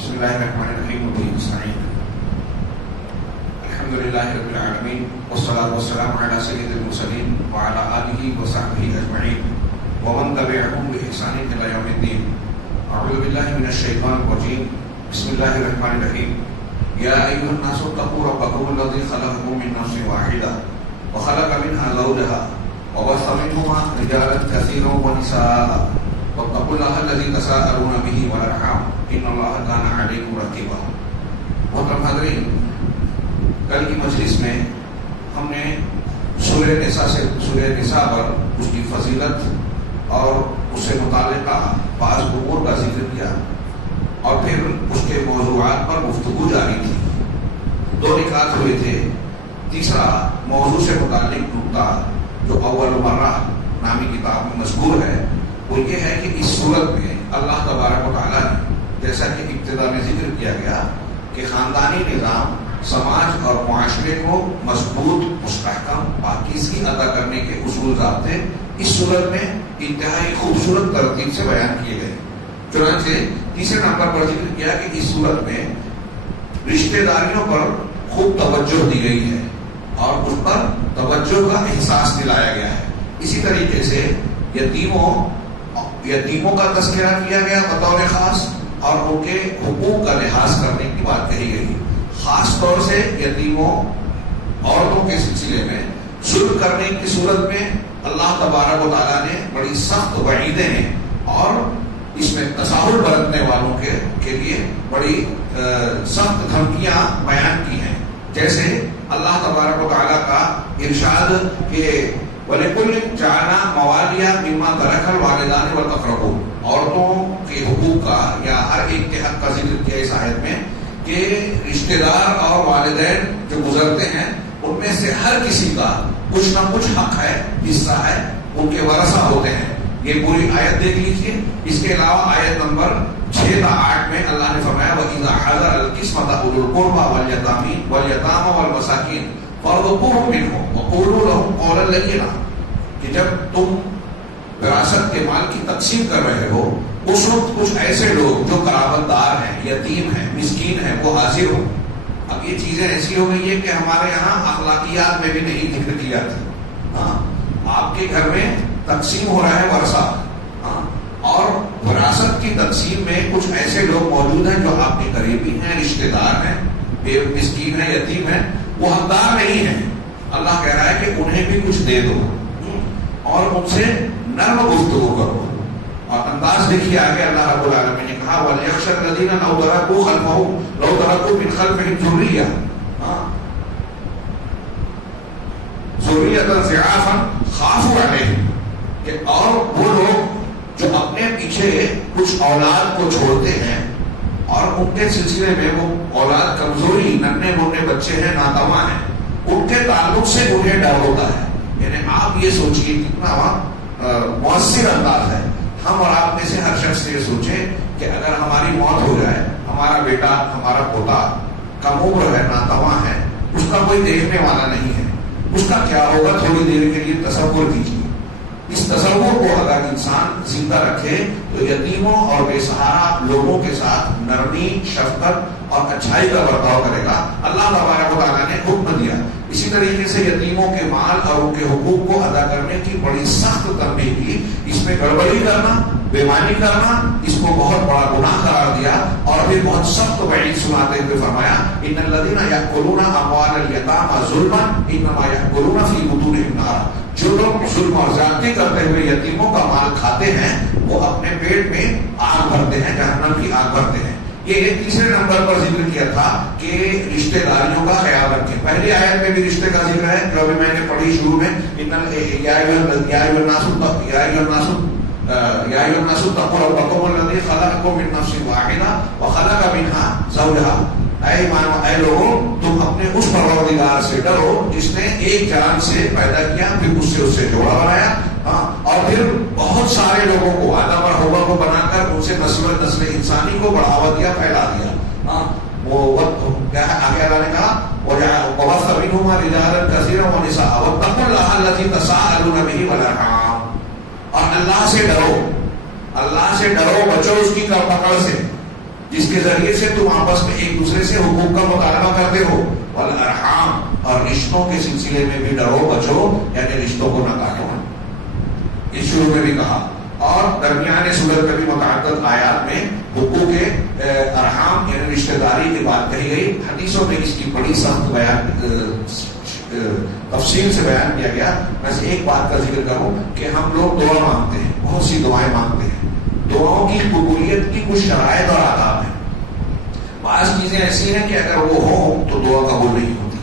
بسم الله الرحمن الرحيم وبه نستعين. الحمد لله رب العالمين والصلاة والسلام على سيد المرسلين وعلى آله وصحبه أجمعين ومن تبعهم بإحسان إلى يوم الدين. أعوذ بالله من الشيطان الرجيم. بسم الله الرحمن الرحيم. يا أيها الناس اتقوا ربكم الذي خلقكم من نفس واحدة وخلق منها زوجها وبث منهما رجالا كثيرا ونساء واتقوا الله الذي تساءلون به والأرحام ان اللہ کان علیکم رقیبا. محترم حاضرین، کل کی مجلس میں ہم نے سورہ نساء پر اس کی فضیلت اور اس سے متعلقہ بعض امور کا ذکر کیا اور پھر اس کے موضوعات پر گفتگو جاری تھی. 2 نکات ہوئے تھے. تیسرا موضوع سے متعلق نقطہ جو اول مرہ نامی کتاب میں مذکور ہے وہ یہ ہے کہ اس صورت میں اللہ تبارک و تعالیٰ نے، جیسا کہ ابتدا میں ذکر کیا گیا، کہ خاندانی نظام سماج اور معاشرے کو مضبوط، مستحکم، پاکیزگی عطا کرنے کے اصول ضابطے اس صورت میں انتہائی خوبصورت ترتیب سے بیان کیے گئے. چنانچہ تیسرے نمبر پر ذکر کیا کہ اس صورت میں رشتہ داریوں پر خوب توجہ دی گئی ہے اور اس پر توجہ کا احساس دلایا گیا ہے. اسی طریقے سے یتیموں کا تذکرہ کیا گیا بطور خاص اور ان کے حقوق کا لحاظ کرنے کی بات کہی گئی. خاص طور سے یتیموں عورتوں کے سلسلے میں ظلم کرنے کی صورت میں اللہ تبارک و تعالیٰ نے بڑی سخت وعیدیں ہیں اور اس میں تساہل برتنے والوں کے لیے بڑی سخت دھمکیاں بیان کی ہیں. جیسے اللہ تبارک و تعالیٰ کا ارشاد کہ وَلِكُلٍّ جَعَلْنَا مَوَالِيَ مِمَّا تَرَكَ الْوَالِدَانِ وَالْأَقْرَبُونَ. عورتوں کے حقوق کا یا ہر ایک کے حق کا ذکر کیا اس آیت میں کہ رشتہ دار اور والدین جو گزرتے ہیں ان میں سے ہر کسی کا کچھ نہ کچھ حق ہے، حصہ ہے، ان کے ورثہ ہوتے ہیں. یہ پوری آیت دیکھ لیجیے. اس کے علاوہ آیت نمبر 6 تا 8 میں اللہ نے فرمایا وَإِذَا حَضَرَ الْقِسْمَةَ أُولُو الْقُرْبَى وَالْيَتَامَى وَالْمَسَاكِينَ فَارْزُقُوهُم مِّنْهُ وَقُولُوا لَهُمْ قَوْلًا لَّيِّنًا. کہ جب تم وراثت کے مال کی تقسیم کر رہے ہو اس وقت کچھ ایسے لوگ جو قرابت دار ہیں، یتیم ہیں، مسکین ہیں، وہ حاضر ہو. اب یہ چیزیں ایسی ہو گئی ہے کہ ہمارے یہاں اخلاقیات میں بھی نہیں ذکر کی جاتی. آپ کے گھر میں تقسیم ہو رہا ہے ورثہ اور وراثت کی تقسیم میں کچھ ایسے لوگ موجود ہیں جو آپ کے قریبی ہیں، رشتہ دار ہیں، بے مسکین ہیں، یتیم ہیں، وہ حقدار نہیں ہیں. اللہ کہہ رہا ہے کہ انہیں بھی کچھ دے دو اور ان سے نرم گفتگو کرو. اور انداز دیکھیے آگے اللہ رب العالمین نے کہا وَلْيَخْشَ الَّذِينَ لَوْ تَرَكُوا مِنْ خَلْفِهِمْ ذُرِّيَّةً ضِعَافًا خَافُوا عَلَيْهِمْ. کہ اور وہ لوگ جو اپنے پیچھے کچھ اولاد کو چھوڑتے ہیں اور ان کے سلسلے میں وہ اولاد کمزوری، ننھے موٹے بچے ہیں، ناتواں ہیں، ان کے تعلق سے انہیں ڈر ہوتا ہے. یعنی آپ یہ سوچیے کتنا مؤثر انداز ہے. ہم اور آپ میں سے ہر شخص یہ سوچے کہ اگر ہماری موت ہو جائے، ہمارا بیٹا، ہمارا پوتا کم عمر ہے، ناتواں ہے، اس کا کوئی دیکھنے والا نہیں ہے، اس کا کیا ہوگا تھوڑی دیر کے لیے تصور کیجیے. اس تصور کو اگر انسان زندہ رکھے تو یتیموں اور بے سہارا لوگوں کے ساتھ نرمی، شفقت اور اچھائی کا برتاؤ کرے گا. اللہ تبارک و تعالیٰ نے حکم دیا. اسی طریقے سے یتیموں کے مال اور ان کے حقوق کو ادا کرنے کی بڑی سخت تنبیہ کی. اس میں گڑبڑی کرنا، بےمانی کرنا اس کو بہت بڑا گناہ قرار دیا اور پھر بہت سخت وعید سناتے ہوئے فرمایا ان الذین یأکلون اموال الیتامی ظلما انما یأکلون فی بطونہم نارا. جو لوگ ظلم اور زیادتی کرتے ہوئے یتیموں کا مال کھاتے ہیں وہ اپنے پیٹ میں آگ بھرتے ہیں، جہنم کی آگ بھرتے ہیں. یہ تیسرے نمبر پر ذکر کیا تھا کہ رشتہ داریوں کا خیال رکھیں. پہلی آیت میں بھی رشتے کا ذکر ہے جو ابھی میں نے پڑھی شروع میں یا ایھا الناس اتقوا ربکم الذی خلقکم من نفس واحدہ وخلق منها زوجها. اے لوگوں تم اپنے اس پروردگار سے ڈرو جس نے ایک جان سے پیدا کیا، پھر اس سے جوڑا بنایا اور پھر بہت سارے لوگوں کو آدم اور حوا کو بنا کر ان سے نسل انسانی کو بڑھاوا دیا، پھیلا دیا. وہ کیا ہے آگے اللہ نے کہا وَبَثَّ مِنْهُمَا رِجَالًا كَثِيرًا وَنِسَاءً وَاتَّقُوا اللَّهَ الَّذِي تَسَاءَلُونَ بِهِ وَالْأَرْحَامَ. اور اللہ سے ڈرو، اللہ سے ڈرو، بچو اس کی پکڑ سے. جس کے ذریعے سے تم آپس میں ایک دوسرے سے حقوق کا مطالبہ کرتے ہو، والارحام، اور رشتوں کے سلسلے میں بھی ڈرو بچو، یعنی رشتوں کو نہ کاٹو. اس شروع میں بھی کہا، اور درمیان سورت میں بھی متعدد آیات میں حقوق ارحام یعنی رشتہ داری کی بات کہی گئی. حدیثوں میں اس کی بڑی سخت بیان تفصیل سے بیان کیا گیا. میں سے ایک بات کا ذکر کروں کہ ہم لوگ دعا مانگتے ہیں، بہت سی دعائیں مانگتے ہیں. دعاؤں کی قبولیت کی کچھ شرائط اور آداب ہیں. بعض چیزیں ایسی ہیں کہ اگر وہ ہو تو دعا قبول نہیں ہوتی،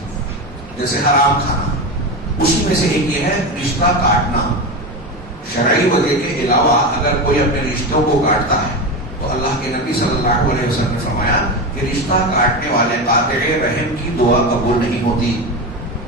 جیسے حرام کھانا. اسی میں سے ایک یہ ہے رشتہ کاٹنا. شرعی وجہ کے علاوہ اگر کوئی اپنے رشتوں کو کاٹتا ہے تو اللہ کے نبی صلی اللہ علیہ وسلم نے فرمایا کہ رشتہ کاٹنے والے قاطع رحم کی دعا قبول نہیں ہوتی.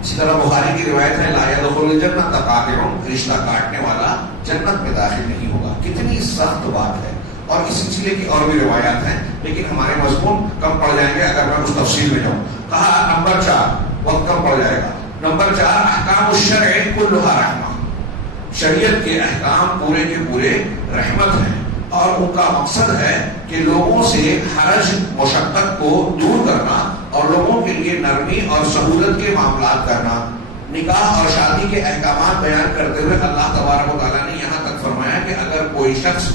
اسی طرح بخاری کی روایت ہے لا يدخل الجنۃ قاطع، رشتہ کاٹنے والا جنت میں داخل نہیں ہوگا. کتنی سخت بات ہے. اور اس سلسلے کی اور بھی روایات ہیں، لیکن ہمارے مضمون کم پڑ جائیں گے اگر میں اس تفصیل میں جاؤں. کہا نمبر 4، وقت کم پڑ جائے گا. نمبر 4، احکام الشرع کلھا رحمہ. شریعت کے احکام پورے کے پورے رحمت ہیں، اور ان کا مقصد ہے کہ لوگوں سے حرج مشقت کو دور کرنا اور لوگوں کے لیے نرمی اور سہولت کے معاملات کرنا. نکاح اور شادی کے احکامات بیان کرتے ہوئے اللہ تبارک و تعالیٰ نے یہاں تک فرمایا کہ اگر کوئی شخص،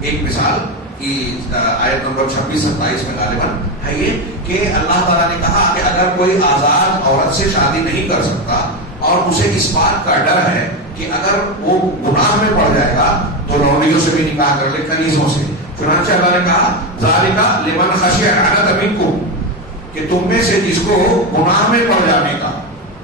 ایک مثال کی آیت نمبر 26-27 میں غالباً ہے یہ کہ اللہ تعالیٰ نے کہا کہ اگر کوئی آزاد عورت سے شادی نہیں کر سکتا اور اسے اس بات کا ڈر ہے کہ اگر وہ گناہ میں پڑ جائے گا تو لونڈیوں سے بھی نکاح کر لے، کنیزوں سے. چنانچہ اللہ نے کہا ذالک لمن خشی العنت منکم، کہ تم میں سے جس کو گناہ میں پڑ جانے کا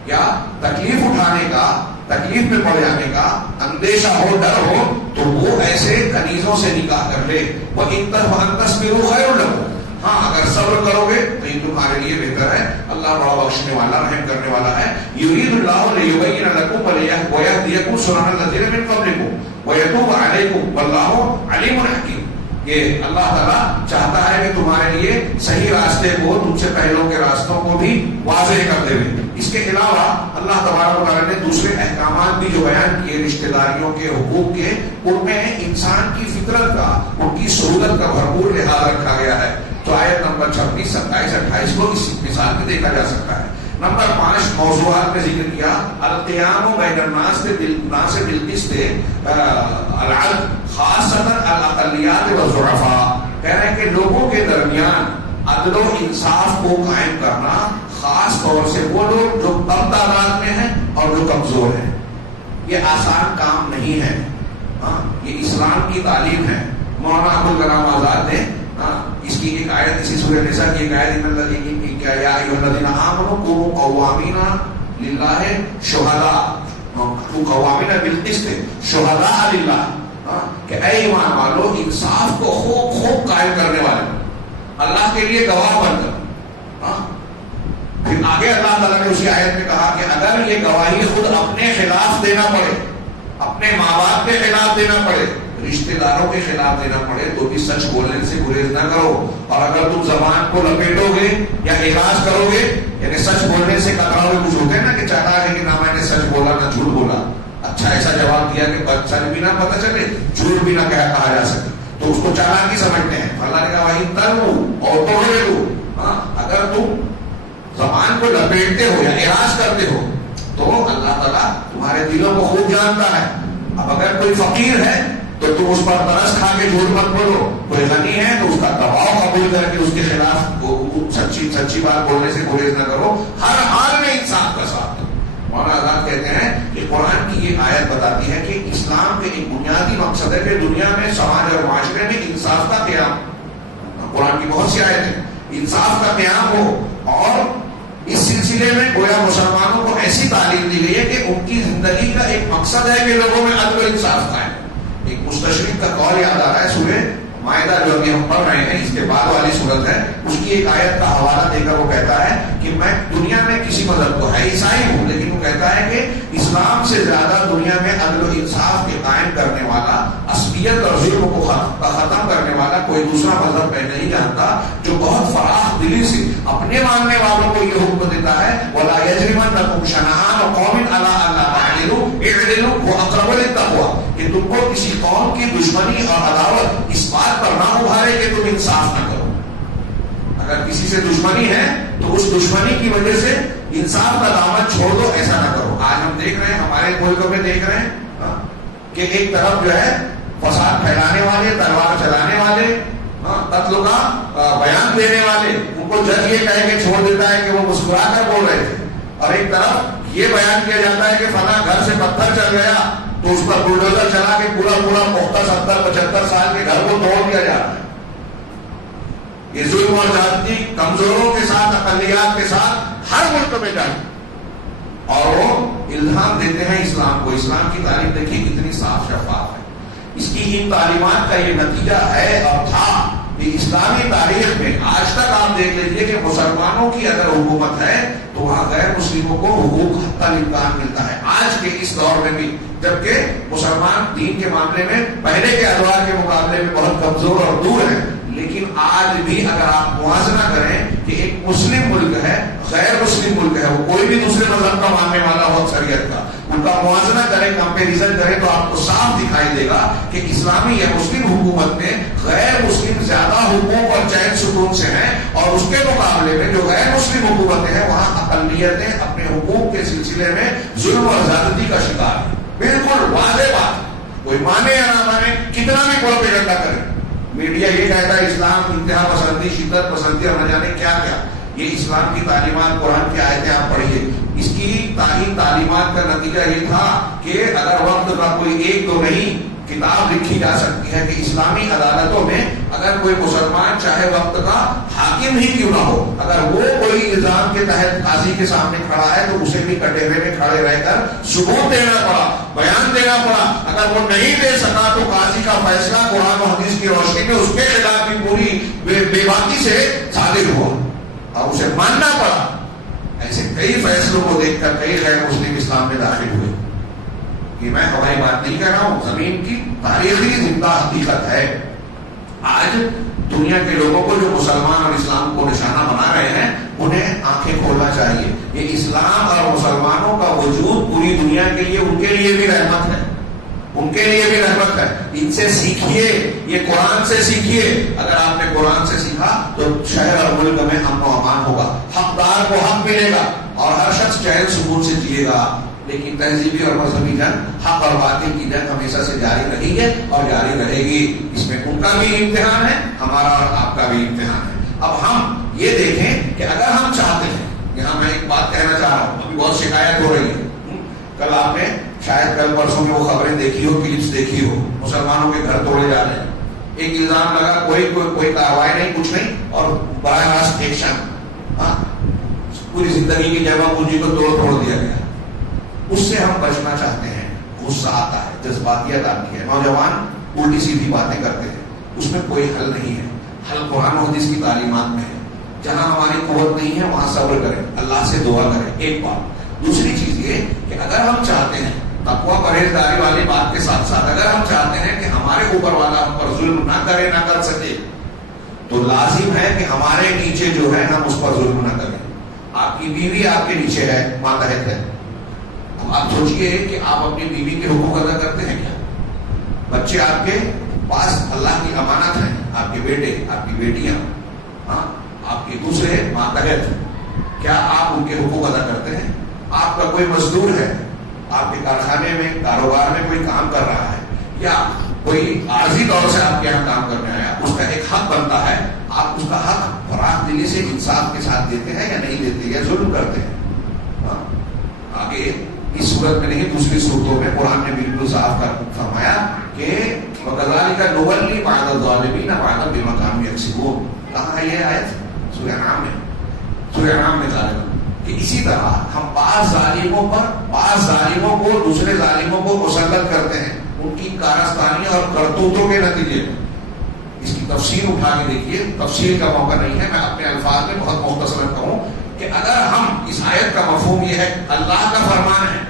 یا تکلیف اٹھانے کا، تکلیف میں پڑ جانے کا اندیشہ ہو، ڈر ہو، تو وہ ایسے کنیزوں سے نکاح کر لے. وَإِن تَصْبِرُوا خَيْرٌ لَكُمْ، ہاں اگر صبر کرو گے تو یہ تمہارے لیے بہتر ہے. اللہ بڑا بخشنے والا، رحم کرنے والا ہے. یرید اللہ لیبین لکم ویہدیکم سنن الذین من قبلکم ویتوب علیکم واللہ علیم حکیم. یہ اللہ تعالیٰ چاہتا ہے کہ تمہارے لیے صحیح راستے کو، تم سے پہلوں کے راستوں کو بھی واضح کر دے. اس کے علاوہ اللہ تبارک و تعالیٰ نے دوسرے احکامات بھی جو بیان کیے رشتہ داریوں کے، حقوق کے، ان میں انسان کی فطرت کا، ان کی سہولت کا بھرپور لحاظ رکھا گیا ہے. تو آیت نمبر 26، 27، 28 کو اس مثال میں دیکھا جا سکتا ہے. نمبر 5 موضوعات میں ذکر کیا القیام بین الناس بالقسط العدل خاصۃ الاقلیات والضعفاء. کہہ رہے ہیں کہ لوگوں کے درمیان عدل و انصاف کو قائم کرنا، خاص طور سے وہ لوگ جو کم تعداد میں ہیں اور جو کمزور ہیں. یہ آسان کام نہیں ہے. یہ اسلام کی تعلیم ہے. مولانا ابوالکلام آزاد نے اس کی ایک آیت، اسی سورہ نساء کی ایک آیت، یا ایھا الذین آمنوا کونوا قوامین للہ شہداء، قوامین بالقسط شہداء للہ، کہ اے ایمان والو انصاف کو خوب قائم کرنے والے، اللہ کے لیے گواہ بن کر. پھر آگے اللہ تعالیٰ نے اسی آیت میں کہا کہ اگر یہ گواہی خود اپنے خلاف دینا پڑے، اپنے ماں باپ کے خلاف دینا پڑے، رشتہ داروں کے خلاف دینا پڑے، تو بھی سچ بولنے سے گریز نہ کرو. اور اگر تم زبان کو لپیٹو گے یا اعراض کرو گے، یعنی سچ بولنے سے کتراؤ گے، کچھ ہوتے ہیں نا کہ چاہتا ہے کہ نہ میں نے سچ بولا نہ جھوٹ بولا، اچھا ایسا جواب دیا کہ سچ بھی نہ پتہ چلے، جھوٹ بھی نہ کہا جا سکے، تو اس کو چالاکی سمجھتے ہیں. اللہ نے کہا وہی ترو اور تو اگر تم زبان کو لپیٹتے ہو یا اعراض کرتے ہو تو اللہ تعالیٰ تمہارے دلوں کو خوب جانتا ہے. اب اگر کوئی فقیر ہے تو تم اس پر ترس کھا کے جھوٹ مت بولو، کوئی غنی ہے تو اس کا دباؤ قبول کر کے اس کے خلاف سچی بات بولنے سے گریز نہ کرو. ہر حال میں انصاف کا ساتھ. مولانا آزاد کہتے ہیں کہ قرآن کی یہ آیت بتاتی ہے کہ اسلام کے ایک بنیادی مقصد ہے کہ دنیا میں، سماج اور معاشرے میں انصاف کا قیام. قرآن کی بہت سی آیتیں انصاف کا قیام ہو، اور اس سلسلے میں گویا مسلمانوں کو ایسی تعلیم دی گئی ہے کہ ان کی زندگی کا ایک مقصد ہے کہ لوگوں میں عدل و انصاف قائم. ایک مستشرق کا قول یاد آ رہا ہے، سورہ مائدہ جو ابھی ہم پڑھ رہے ہیں اس کے بعد والی صورت ہے، اس کی ایک آیت کا حوالہ دے کر وہ کہتا ہے کہ میں دنیا میں کسی مذہب کو ہے عیسائی ہوں، لیکن وہ کہتا ہے کہ اسلام سے زیادہ دنیا میں عدل و انصاف کے قائم کرنے والا، عصبیت اور ظلم کو ختم کرنے والا کوئی دوسرا مذہب میں نہیں جانتا، جو بہت فراخ دلی سے اپنے ماننے والوں کو یہ حکم دیتا ہے وَلَا يَجْرِمَنَّكُمْ شَنَآنُ قَوْمٍ عَلَىٰ أَلَّا تَعْدِلُوا اعْدِلُوا هُوَ أَقْرَبُ لِلتَّقْوَىٰ، کہ تم کو کسی قوم کی دشمنی اور عداوت اس بات پر نہ ابھارے کہ تم انصاف نہ کرو. اگر کسی سے دشمنی ہے تو اس دشمنی کی وجہ سے انصاف کا دامن چھوڑ دو، ایسا نہ کرو. آج ہم دیکھ رہے ہیں ہمارے ملک میں دیکھ رہے ہیں کہ ایک طرف جو ہے فساد پھیلانے والے، تلوار چلانے والے، قتل کا بیان دینے والے، ان کو جج یہ کہہ کے چھوڑ دیتا ہے کہ وہ مسکرا کر بول رہے تھے، اور ایک طرف یہ بیان کیا جاتا ہے کہ فلاں گھر سے پتھر چل گیا تو اس پر بلڈوزر چلا کے پورا پختہ 70-75 سال کے گھر کو توڑ دیا جاتا ہے. یہ ظلم اور زیادتی کمزوروں کے ساتھ، اقلیات کے ساتھ ہر ملک میں جائے، اور وہ الہام دیتے ہیں اسلام کو. اسلام کی تعلیم دیکھیے کتنی صاف شفاف ہے. اس کی ان تعلیمات کا یہ نتیجہ ہے اور تھا کہ اسلامی تاریخ میں آج تک آپ دیکھ لیجیے کہ مسلمانوں کی اگر حکومت ہے تو وہاں غیر مسلموں کو حقوق حتی الامکان ملتا ہے آج کے اس دور میں بھی، جبکہ مسلمان دین کے معاملے میں پہلے کے ادوار کے مقابلے میں بہت کمزور اور دور ہیں. لیکن آج بھی اگر آپ موازنہ کریں کہ ایک مسلم ملک ہے، غیر مسلم ملک ہے، وہ کوئی بھی دوسرے مذہب کا ماننے والا ہو شریعت کا، ان کا موازنہ کریں، کمپیریزن کریں تو آپ کو صاف دکھائی دے گا کہ اسلامی یا مسلم حکومت میں غیر مسلم زیادہ حقوق اور چین سکون سے ہیں، اور اس کے مقابلے میں جو غیر مسلم حکومتیں ہیں وہاں اقلیتیں اپنے حقوق کے سلسلے میں ظلم اور زیادتی کا شکار ہیں. بالکل واضح بات، کوئی مانے یا نہ مانے، کتنا بھی پروپیگنڈا کرے. میڈیا یہ کہتا ہے اسلام انتہا پسندی، شدت پسندی اور نہ جانے کیا کیا. یہ اسلام کی تعلیمات، قرآن کی آیتیں آپ پڑھیے، اس کی تعلیمات کا نتیجہ یہ تھا کہ اگر وقت کا کوئی ایک دو نہیں کتاب لکھی جا سکتی ہے کہ اسلامی عدالتوں میں اگر کوئی مسلمان چاہے وقت کا حاکم ہی کیوں نہ ہو، اگر وہ کوئی الزام کے تحت قاضی کے سامنے کھڑا ہے تو اسے بھی کٹہرے میں کھڑے رہ کر ثبوت دینا پڑا، بیان دینا پڑا. اگر وہ نہیں دے سکا تو قاضی کا فیصلہ قرآن و حدیث کی روشنی میں اس کے خلاف بھی پوری بے باکی سے صادر ہوا اور اسے ماننا پڑا. ایسے کئی فیصلوں کو دیکھ کر کئی غیر مسلم اسلام میں داخل ہوئے. کہ میں ہماری بات نہیں کہہ رہا ہوں، زمین کی تاریخی زندہ حقیقت ہے. آج دنیا کے لوگوں کو جو مسلمان اور اسلام کو نشانہ بنا رہے ہیں انہیں آنکھیں کھولنا چاہیے. یہ اسلام اور مسلمانوں کا وجود پوری دنیا کے لیے، ان کے لیے بھی رحمت ہے، ان کے لیے بھی رحمت ہے. ان سے سیکھیے، یہ قرآن سے سیکھیے. اگر آپ نے قرآن سے سیکھا تو شہر اور ملک میں امن و امان ہوگا، حقدار کو حق ملے گا اور ہر شخص چین سکون سے جیے گا. لیکن تہذیبی اور مذہبی جنگ، حق اور باطل کی جنگ ہمیشہ سے جاری رہی ہے اور جاری رہے گی. اس میں ان کا بھی امتحان ہے، ہمارا اور آپ کا بھی امتحان ہے. اب ہم یہ دیکھیں کہ اگر ہم چاہتے ہیں، یہاں میں ایک بات کہنا چاہ رہا ہوں، ابھی بہت شکایت ہو رہی ہے. کل آپ نے شاید کل پرسوں میں وہ خبریں دیکھی ہو، کلپس دیکھی ہو، مسلمانوں کے گھر توڑے جا رہے ہیں. ایک الزام لگا، کوئی کاروائی نہیں، کچھ نہیں، اور براہ راست ایکشن. پوری زندگی کی جمع پونجی کو توڑ دیا گیا. اس سے ہم بچنا چاہتے ہیں. غصہ آتا ہے، جذباتیت آتی ہے، نوجوان الٹی سیدھی باتیں کرتے ہیں. اس میں کوئی حل نہیں ہے. حل قرآن و حدیث کی تعلیمات میں ہے. جہاں ہماری قوت نہیں ہے وہاں صبر کریں، اللہ سے دعا کریں. ایک بات. دوسری چیز یہ کہ اگر ہم چاہتے ہیں تقویٰ پرہیزگاری والی بات کے ساتھ ساتھ اگر ہم چاہتے ہیں کہ ہمارے اوپر والا ہم پر ظلم نہ کرے، نہ کر سکے، تو لازم ہے کہ ہمارے نیچے جو ہے ہم اس پر ظلم نہ کریں. آپ کی بیوی آپ کے نیچے ہے، ماتحت ہے. اب آپ سوچئے کہ آپ اپنی بیوی کے حقوق ادا کرتے ہیں کیا؟ بچے آپ کے پاس اللہ کی امانت ہیں، آپ کے بیٹے، آپ کی بیٹیاں، آپ کے دوسرے ماتحت، کیا آپ ان کے حقوق ادا کرتے ہیں؟ آپ کا کوئی مزدور ہے، آپ کے کارخانے میں، کاروبار میں کوئی کام کر رہا ہے، یا کوئی عارضی طور سے آپ کے یہاں کام کرنے آیا، اس کا ایک حق بنتا ہے. آپ اس کا حق فراخ دلی سے انصاف کے ساتھ دیتے ہیں یا نہیں دیتے، یا ظلم کرتے ہیں؟ آگے اس صورت میں نہیں، دوسری صورتوں میں قرآن نے بالکل صاف کر فرمایا کہ وَكَذَلِكَ نُوَلِّي بَعْضَ الظَّالِمِينَ بَعْضًا بِمَا كَانُوا يَكْسِبُونَ. کہاں ہے یہ آیت؟ سورہ انعام میں. سورہ انعام میں ظالم کہ اسی طرح ہم بعض ظالموں کو دوسرے ظالموں کو مسلط کرتے ہیں ان کی کارستانی اور کرتوتوں کے نتیجے میں. اس کی تفصیل اٹھا کے دیکھیے، تفصیل کا موقع نہیں ہے، میں اپنے الفاظ میں بہت مختصر کہوں کہ اگر ہم اس آیت کا مفہوم یہ ہے، اللہ کا فرمان ہے،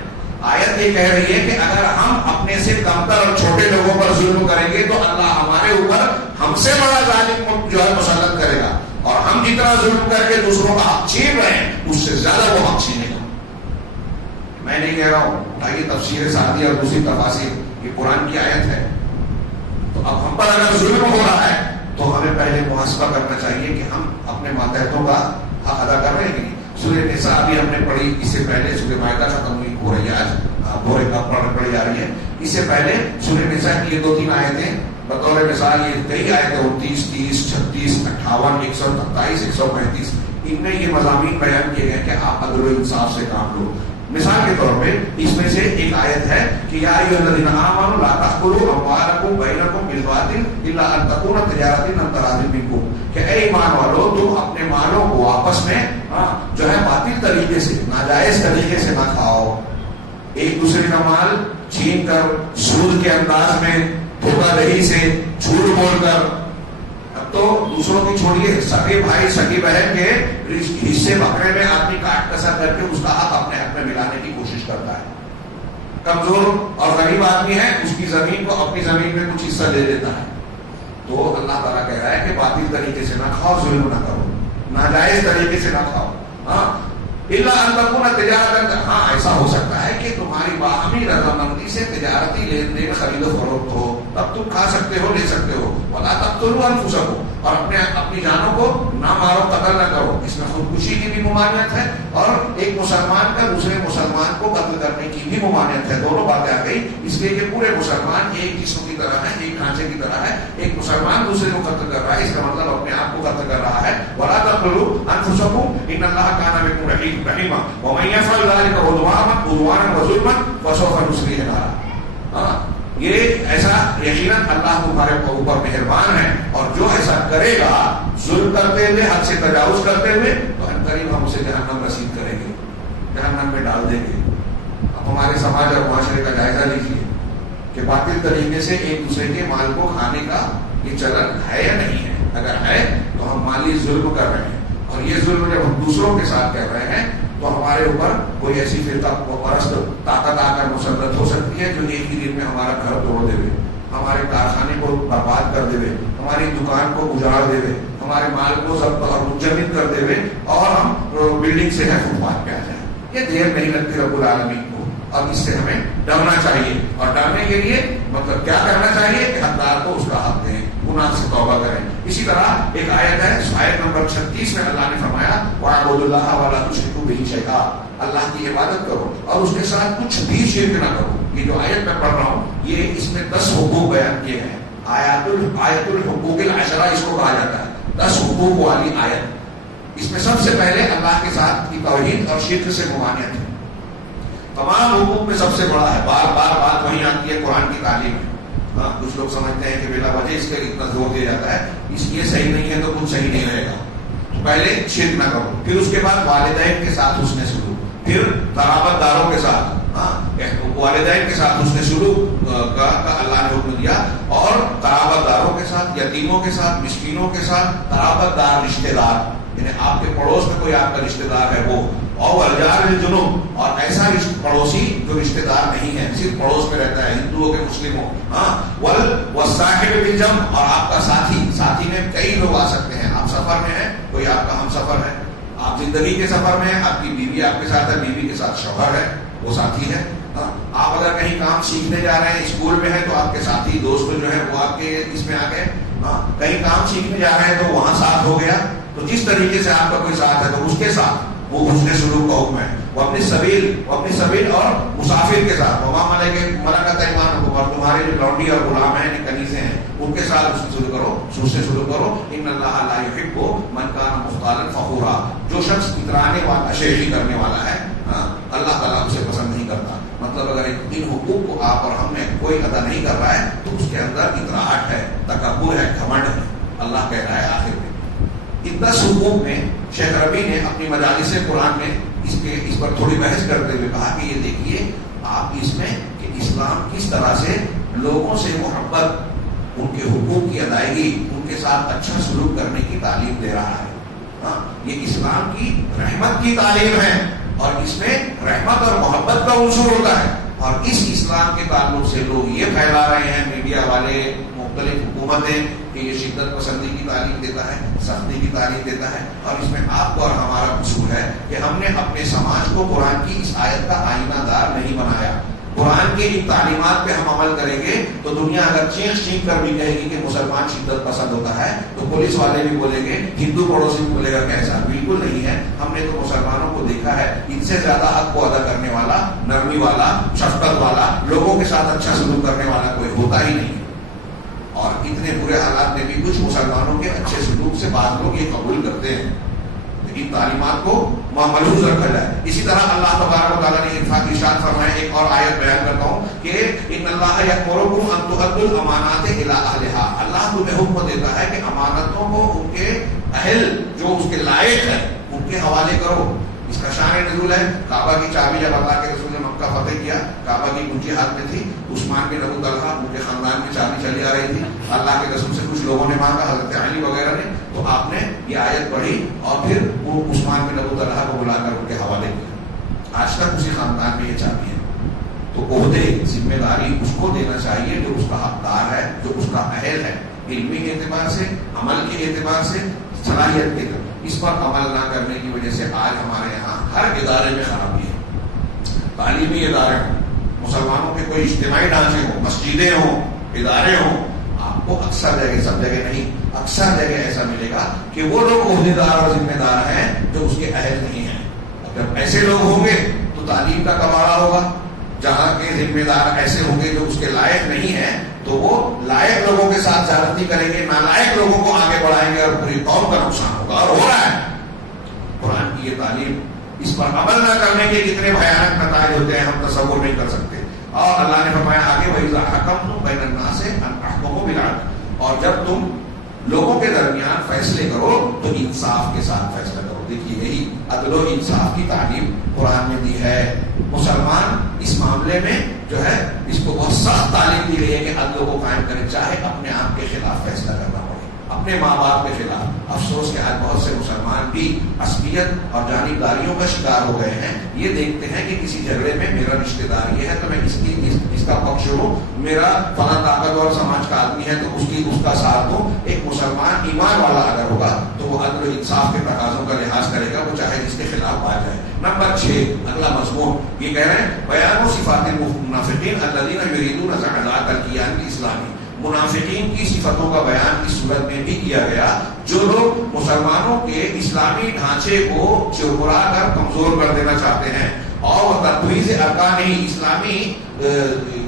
آیت یہ کہہ رہی ہے کہ اگر ہم اپنے سے کمتر اور چھوٹے لوگوں پر ظلم کریں گے تو اللہ ہمارے اوپر ہم سے بڑا ظالم جو ہے مسلط کرے گا، اور ہم جتنا ظلم کر کے دوسروں کا حق چھین رہے ہیں اس سے زیادہ وہ حق چھینے گا. میں نہیں کہہ رہا ہوں، اٹھائیے تفسیر سعدی اور دوسری تفاسیر، یہ قرآن کی آیت ہے. تو اب ہم پر اگر ظلم ہو رہا ہے تو ہمیں پہلے محاسبہ کرنا چاہیے کہ ہم اپنے ماتحتوں کا حق ادا کر رہے ہیں. سورہ نساء ابھی ہم نے پڑھی, اس سے پہلے سورہ مائدہ ختم ہو رہی ہے, آج بورے کا پڑھی جا رہی ہے. اس سے پہلے سورہ نساء کی یہ 2-3 آیتیں بطور مثال, یہ کئی آیتیں 29, 30, 36, 58, 127, 135, ان میں یہ مضامین بیان کیے گئے کہ آپ عدل و انصاف سے کام لو. مثال کے طور پہ اس میں سے ایک آیت ہے کہ یا ایھا الذین آمنوا لا تأکلوا اموالکم بینکم بالباطل الا ان تکون تجارۃ عن تراض منکم, کہ اے ایمان والو تم اپنے مالوں کو آپس میں جو ہے باطل طریقے سے, ناجائز طریقے سے نہ کھاؤ. ایک دوسرے کا مال چھین کر, سود کے انداز میں, دھوکہ دہی سے, جھوٹ بول کر. اب تو دوسروں کی چھوڑیے, سگے بھائی سگی بہن کے حصے بکرے میں آدمی کاٹ کسر کر کے اس کا حق اپنے حق میں ملانے کی کوشش کرتا ہے. کمزور اور غریب آدمی ہے, اس کی زمین کو اپنی زمین میں کچھ حصہ دے دیتا ہے. تو اللہ تعالیٰ کہہ رہا ہے کہ باطل طریقے سے نہ کھاؤ, ظلم نہ کرو, ناجائز طریقے سے نہ کھاؤ. الا ان تکون تجارت, ہاں ایسا ہو سکتا ہے کہ تمہاری باہمی رضامندی سے تجارتی لین دین خرید و فروخت ہو, تب تم کھا سکتے ہو, لے سکتے ہو. ولا تقتلوا انفسکم, اور اپنی جانوں کو نہ مارو, قتل نہ کرو. اس میں خودکشی کی بھی ممانعت ہے اور ایک مسلمان کا دوسرے مسلمان کو قتل کرنے کی بھی ممانعت ہے. دونوں باتیں آ گئی, اس لیے کہ پورے مسلمان ایک جسم کی طرح ہے, ایک ڈھانچے کی طرح ہے. ایک مسلمان دوسرے کو قتل کر رہا ہے, اس کا مطلب اپنے آپ کو قتل کر رہا ہے. ولا تقتلوا انفسکم ان اللہ کان بکم رحیما ومن یفعل ذلک عدوانا وظلما فسوف نصلیہ نارا. یہ ایسا یقیناً اللہ تمہارے اوپر مہربان ہے, اور جو ایسا کرے گا ظلم کرتے ہوئے, حد سے تجاوز کرتے ہوئے, تو ان قریب ہم اسے جہنم رسید کریں گے, جہنم میں ڈال دیں گے. اب ہمارے سماج اور معاشرے کا جائزہ لیجیے کہ باطل طریقے سے ایک دوسرے کے مال کو کھانے کا یہ چلن ہے یا نہیں ہے. اگر ہے تو ہم مالی ظلم کر رہے ہیں, اور یہ ظلم جب ہم دوسروں کے ساتھ کر رہے ہیں تو ہمارے اوپر کوئی ایسی فرقہ پرست طاقت آ کر مسلط ہو سکتی ہے جو ایک ہی دن میں ہمارا گھر توڑ دے, ہمارے کارخانے کو برباد کر دے, ہماری دکان کو اجاڑ دے, ہمارے مال کو ضبط اور منجمد کر دے, اور ہم بلڈنگ سے ہے فٹ پاتھ پہ آ جائیں. یہ دیر نہیں لگتی رب العالمین کو, اور اس سے ہمیں ڈرنا چاہیے. اور ڈرنے کے لیے مطلب کیا کرنا چاہیے کہ حقدار کو اس کا حق دیں, گناہ سے توبہ کریں. اسی طرح ایک آیت ہے, آیت نمبر 36 میں اللہ نے فرمایا وَاعْبُدُوا اللَّهَ وَلَا تُشْرِكُوا بِهِ شَيْئًا, اللہ کی عبادت کرو اور اس کے ساتھ کچھ بھی شرک نہ کرو. یہ جو آیت میں پڑھ رہا ہوں, یہ اس میں 10 حقوق بیان کیے ہیں. آیت الحقوق العشرہ اس کو کہا جاتا ہے, 10 حقوق والی آیت. اس میں سب سے پہلے اللہ کے ساتھ کی توحید اور شرک سے ممانعت ہے. تمام حقوق میں سب سے بڑا ہے, بار بار بات وہیں آتی ہے قرآن کی تعلیم میں. کچھ لوگ سمجھتے ہیں کہ بلا وجہ اس کے اتنا زور دیا جاتا ہے, اس لیے صحیح نہیں ہے تو کچھ صحیح نہیں رہے گا. پہلے شرک نہ کرو, پھر اس کے بعد والدین کے ساتھ حسن سلوک, پھر قرابت داروں کے ساتھ, والدین کے ساتھ حسن سلوک کا اللہ نے حکم دیا, اور قرابت داروں کے ساتھ, یتیموں کے ساتھ, مسکینوں کے ساتھ, قرابت دار رشتہ دار, یعنی آپ کے پڑوس میں کوئی آپ کا رشتہ دار ہے وہ, اور والجار الجنوب, اور ایسا پڑوسی جو رشتہ دار نہیں ہے, صرف پڑوس میں رہتا ہے, ہندوؤں کے مسلموں. والصاحب بالجنب, اور آپ کا ساتھی, ساتھی میں کئی لوگ آ سکتے ہیں. آپ سفر میں ہیں, کوئی آپ کا ہم سفر ہے, آپ زندگی کے سفر میں ہیں, آپ کی بیوی آپ کے ساتھ ہے, بیوی کے ساتھ شوہر ہے, وہ ساتھی ہے. آپ اگر کہیں کام سیکھنے جا رہے ہیں, اسکول میں ہیں, تو آپ کے ساتھی دوست جو ہے وہ آپ کے اس میں آ گئے. کہیں کام سیکھنے جا رہے ہیں تو وہاں ساتھ ہو گیا. تو جس طریقے سے آپ کا کوئی ساتھ ہے تو اس کے ساتھ وہ حسن سلوک کا حکم ہے. وہ اپنی سبیل اور مسافر کے ساتھ, ملکۃ ایمانکم, اور تمہارے جو لونڈی اور غلام ہیں, کنیزیں ہیں, ان کے ساتھ حسن سلوک کرو. ان اللہ لا یحب من کان مختالا فخورا, جو شخص اترانے والا, شیخی کرنے والا ہے, اللہ تعالیٰ اسے پسند نہیں کرتا. مطلب اگر ان حقوق کو آپ اور ہم میں کوئی ادا نہیں کر رہا ہے تو اس کے اندر اطراحت ہے, تکبر ہے, گھمنڈ ہے. اللہ کہہ رہا ہے آخر میں ان 10 حقوق میں شیخ ربی نے اپنی مجالس قرآن میں اس پر تھوڑی بحث کرتے ہوئے کہا کہ یہ دیکھیے آپ اس میں کہ اسلام کس طرح سے لوگوں سے محبت, ان کے حقوق کی ادائیگی, ان کے ساتھ اچھا سلوک کرنے کی تعلیم دے رہا ہے. یہ اسلام کی رحمت کی تعلیم ہے, اور اس میں رحمت اور محبت کا عنصر ہوتا ہے. اور اس اسلام کے تعلق سے لوگ یہ پھیلا رہے ہیں, میڈیا والے, مختلف حکومتیں, کہ یہ شدت پسندی کی تعلیم دیتا ہے, سختی کی تعلیم دیتا ہے. اور اس میں آپ کو اور ہمارا قصور ہے کہ ہم نے اپنے سماج کو قرآن کی اس آیت کا آئینہ دار نہیں بنایا. قرآن کی ان تعلیمات پہ ہم عمل کریں گے تو دنیا اگر چینخ چینخ کر بھی کہے گی کہ مسلمان شدت پسند ہوتا ہے تو پولیس والے بھی بولیں گے، ہندو پڑوسی بھی بولے گا کہ ایسا بالکل نہیں ہے، ہم نے تو مسلمانوں کو دیکھا ہے ان سے زیادہ حق کو ادا کرنے والا، نرمی والا، شفقت والا، لوگوں کے ساتھ اچھا سلوک کرنے والا کوئی ہوتا ہی نہیں۔ اور اتنے برے حالات میں بھی کچھ مسلمانوں کے اچھے سلوک سے بعض لوگ یہ قبول کرتے ہیں، ان تعلیمات کو ملحوظ رکھا جائے۔ اسی طرح اللہ تبارک و تعالیٰ نے ارشاد فرمایا، ایک اور آیت بیان کرتا ہوں کہ ان اللہ یأمرکم ان تؤدوا الامانات الی اہلها، اللہ تمہیں حکم دیتا ہے کہ امانتوں کو ان کے اہل جو اس کے لائق ہے ان کے حوالے کرو۔ اس کا شان نزول ہے، کعبہ کی چابی جب اللہ کے رسول نے مکہ فتح کیا، کعبہ کی کنجی ہاتھ میں تھی، عثمان بن ابو طلحہ ان کے خاندان میں چابی چلی آ رہی تھی، اللہ کے رسول سے کچھ لوگوں نے مانگا، حضرت علی وغیرہ نے، تو آپ نے یہ آیت پڑھی اور پھر وہ عثمان بن ابو طلحہ کو بلا کر ان کے حوالے کیا۔ آج تک اسی خاندان میں یہ چابی ہے، تو عہدے ذمہ داری اس کو دینا چاہیے جو اس کا حقدار ہے، جو اس کا اہل ہے، علمی اعتبار سے، عمل کے اعتبار سے، صلاحیت کے اعتبار۔ اس پر عمل نہ کرنے کی وجہ سے آج ہمارے یہاں ہر ادارے میں خرابی ہے، تعلیمی ادارے ہوں، مسلمانوں کے کوئی اجتماعی ڈھانچے ہوں، مسجدیں ہوں، ادارے ہوں، آپ کو اکثر جگہ، سب جگہ نہیں، اکثر جگہ ایسا ملے گا کہ وہ لوگ عہدیدار اور ذمہ دار ہیں جو اس کے اہل نہیں ہیں۔ جب ایسے لوگ ہوں گے تو تعلیم کا کباڑہ ہوگا، جہاں کے ذمہ دار ایسے ہوں گے جو اس کے لائق نہیں ہیں تو وہ لائق لوگوں کے ساتھ زیادتی کریں گے، نالائق لوگوں کو آگے بڑھائیں گے اور پوری قوم کا نقصان ہوگا، اور ہو رہا ہے۔ قرآن کی یہ تعلیم، اس پر عمل نہ کرنے کے کتنے بھیانک نتائج ہوتے ہیں ہم تصور نہیں کر سکتے۔ اور اللہ نے فرمایا آگے، وَإِذَا حَكَمْتُمْ بَيْنَ النَّاسِ أَنْ تَحْكُمُوا بِالْعَدْلِ، اور جب تم لوگوں کے درمیان فیصلے کرو تو انصاف کے ساتھ فیصلہ کرو۔ دیکھیے یہی عدل و انصاف کی تعلیم قرآن میں دی ہے۔ مسلمان اس معاملے میں جو ہے اس کو بہت سخت تعلیم دی گئی ہے کہ عدل کو قائم کرے، چاہے اپنے آپ کے خلاف فیصلہ کرنا پڑے، اپنے ماں باپ کے خلاف۔ افسوس کہ آج بہت سے مسلمان بھی عصبیت اور جانبداریوں کا شکار ہو گئے ہیں، یہ دیکھتے ہیں کہ کسی جھگڑے میں میرا رشتہ دار یہ ہے تو میں اس کا پکش لوں، میرا فلاں طاقتور سماج کا آدمی ہے تو اس کا ساتھ دوں۔ ایک مسلمان ایمان والا اگر ہوگا تو وہ عدل و انصاف کے تقاضوں کا لحاظ کرے گا، وہ چاہے جس کے خلاف آ جائے۔ نمبر 6 اگلا مضمون یہ کہہ رہے ہیں، بیان و صفات المنافقین الذین یریدون زعزعۃ الکیان الاسلامی، منافقین کی صفتوں کا بیان اس صورت میں بھی کیا گیا جو لوگ مسلمانوں کے اسلامی ڈھانچے کو چرمرا کر کمزور کر دینا چاہتے ہیں اور تطویز ارکان اسلامی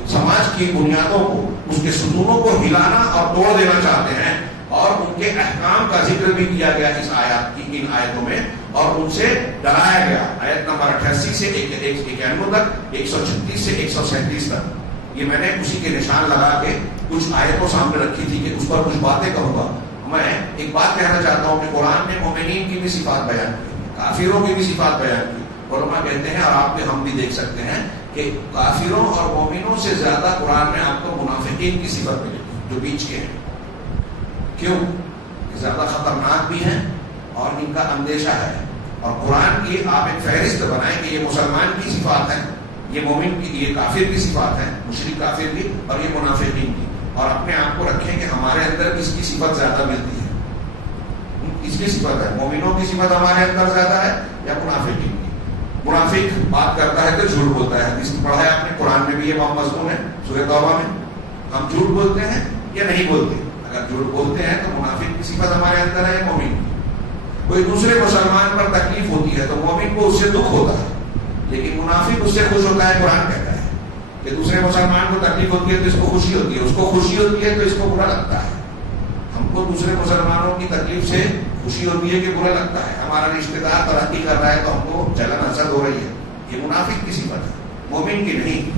سماج کی بنیادوں کو، اس کے ستونوں کو ہلانا اور توڑ دینا چاہتے ہیں، اور ان کے احکام کا ذکر بھی کیا گیا اس آیات کی، ان آیتوں میں، اور ان سے ڈرایا گیا۔ آیت نمبر 88 سے 91 تک، 136 سے 137 تک، یہ میں نے اسی کے نشان لگا کے کچھ آیتوں سامنے رکھی تھی کہ اس پر کچھ باتیں کہوں گا۔ میں ایک بات کہنا چاہتا ہوں کہ قرآن نے مومنین کی بھی صفات بیان کی، کافروں کی بھی صفات بیان کی۔ علماء کہتے ہیں، اور آپ ہم بھی دیکھ سکتے ہیں کہ کافروں اور مومنوں سے زیادہ قرآن میں آپ کو منافقین کی صفت ملے گی جو بیچ کے ہیں۔ کیوں؟ زیادہ خطرناک بھی ہیں اور ان کا اندیشہ ہے، اور قرآن کی آپ ایک فہرست بنائیں کہ یہ مسلمان کی صفات ہے، یہ مومن کی، یہ کافر کی صفات ہے، مشرک کافر کی، اور یہ منافقین کی، اور اپنے آپ کو رکھیں کہ ہمارے اندر کس کی صفت زیادہ ملتی ہے، کس کی صفت ہے، مومنوں کی صفت ہمارے اندر زیادہ ہے یا منافقین کی؟ منافق بات کرتا ہے تو جھوٹ بولتا ہے، حدیث میں پڑھا ہے آپ نے، قرآن میں بھی یہ مضمون ہے سورہ توبہ میں۔ ہم جھوٹ بولتے ہیں یا نہیں بولتے؟ اگر جھوٹ بولتے ہیں تو منافق کی صفت ہمارے اندر ہے یا مومن کی؟ کوئی دوسرے مسلمان پر تکلیف ہوتی ہے تو مومن کو اس سے دکھ ہوتا ہے، لیکن منافق اس سے خوش ہوتا ہے۔ قرآن کہتا ہے کہ دوسرے مسلمان کو تکلیف ہوتی ہے تو اس کو خوشی ہوتی ہے، اس کو خوشی ہوتی ہے تو اس کو برا لگتا ہے۔ ہم کو دوسرے مسلمانوں کی تکلیف سے خوشی ہوتی ہے کہ برا لگتا ہے، ہمارا رشتہ دار ترقی کر رہا ہے تو ہم کو جلن حسد ہو رہی ہے، یہ منافق کی صفت ہے، مومن کی نہیں۔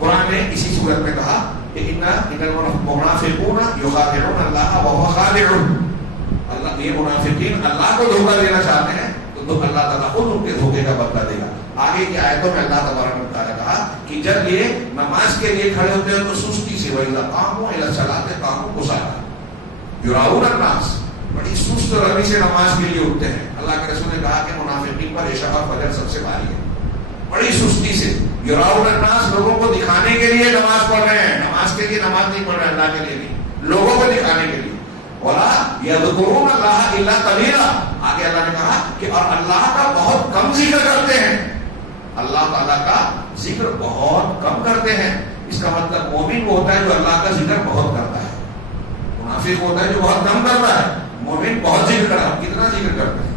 قرآن نے اسی صورت میں کہا کہ ان المنافقون یخادعون اللہ وهو خادعهم، اللہ، یہ منافقین اللہ کو دھوکہ دینا چاہتے ہیں تو اللہ تعالیٰ خود ان کے دھوکے کا بدلہ دے گا۔ آگے کی آیتوں میں اللہ تبارک و تعالیٰ نے کہا کہ جب یہ نماز کے لیے کھڑے ہوتے ہیں تو سستی سے، وَإِذَا قَامُوا إِلَى الصَّلَاةِ قَامُوا كُسَالَىٰ يُرَاءُونَ النَّاسَ، بڑی سست روی سے نماز کے لیے اٹھتے ہیں۔ اللہ کے رسول نے کہا کہ منافقین پر عشاء اور فجر سب سے بھاری ہے، بڑی سستی سے، یراؤن الناس، لوگوں کو دکھانے کے لیے نماز پڑھ رہے ہیں، نماز کے لیے نماز نہیں پڑھ رہے، اللہ کے لیے نہیں، لوگوں کو دکھانے کے لیے۔ وَلَا يَذْكُرُونَ اللَّهَ إِلَّا قَلِيلًا، آگے اللہ نے کہا کہ اور اللہ کا بہت کم ذکر کرتے ہیں، اللہ تعالیٰ کا ذکر بہت کم کرتے ہیں. اس کا مطلب مومن وہ ہوتا ہے جو اللہ کا ذکر بہت کرتا ہے. منافق ہوتا ہے جو بہت کم کرتا ہے. مومن بہت ذکر کرتا ہے. کتنا ذکر کرتا ہے؟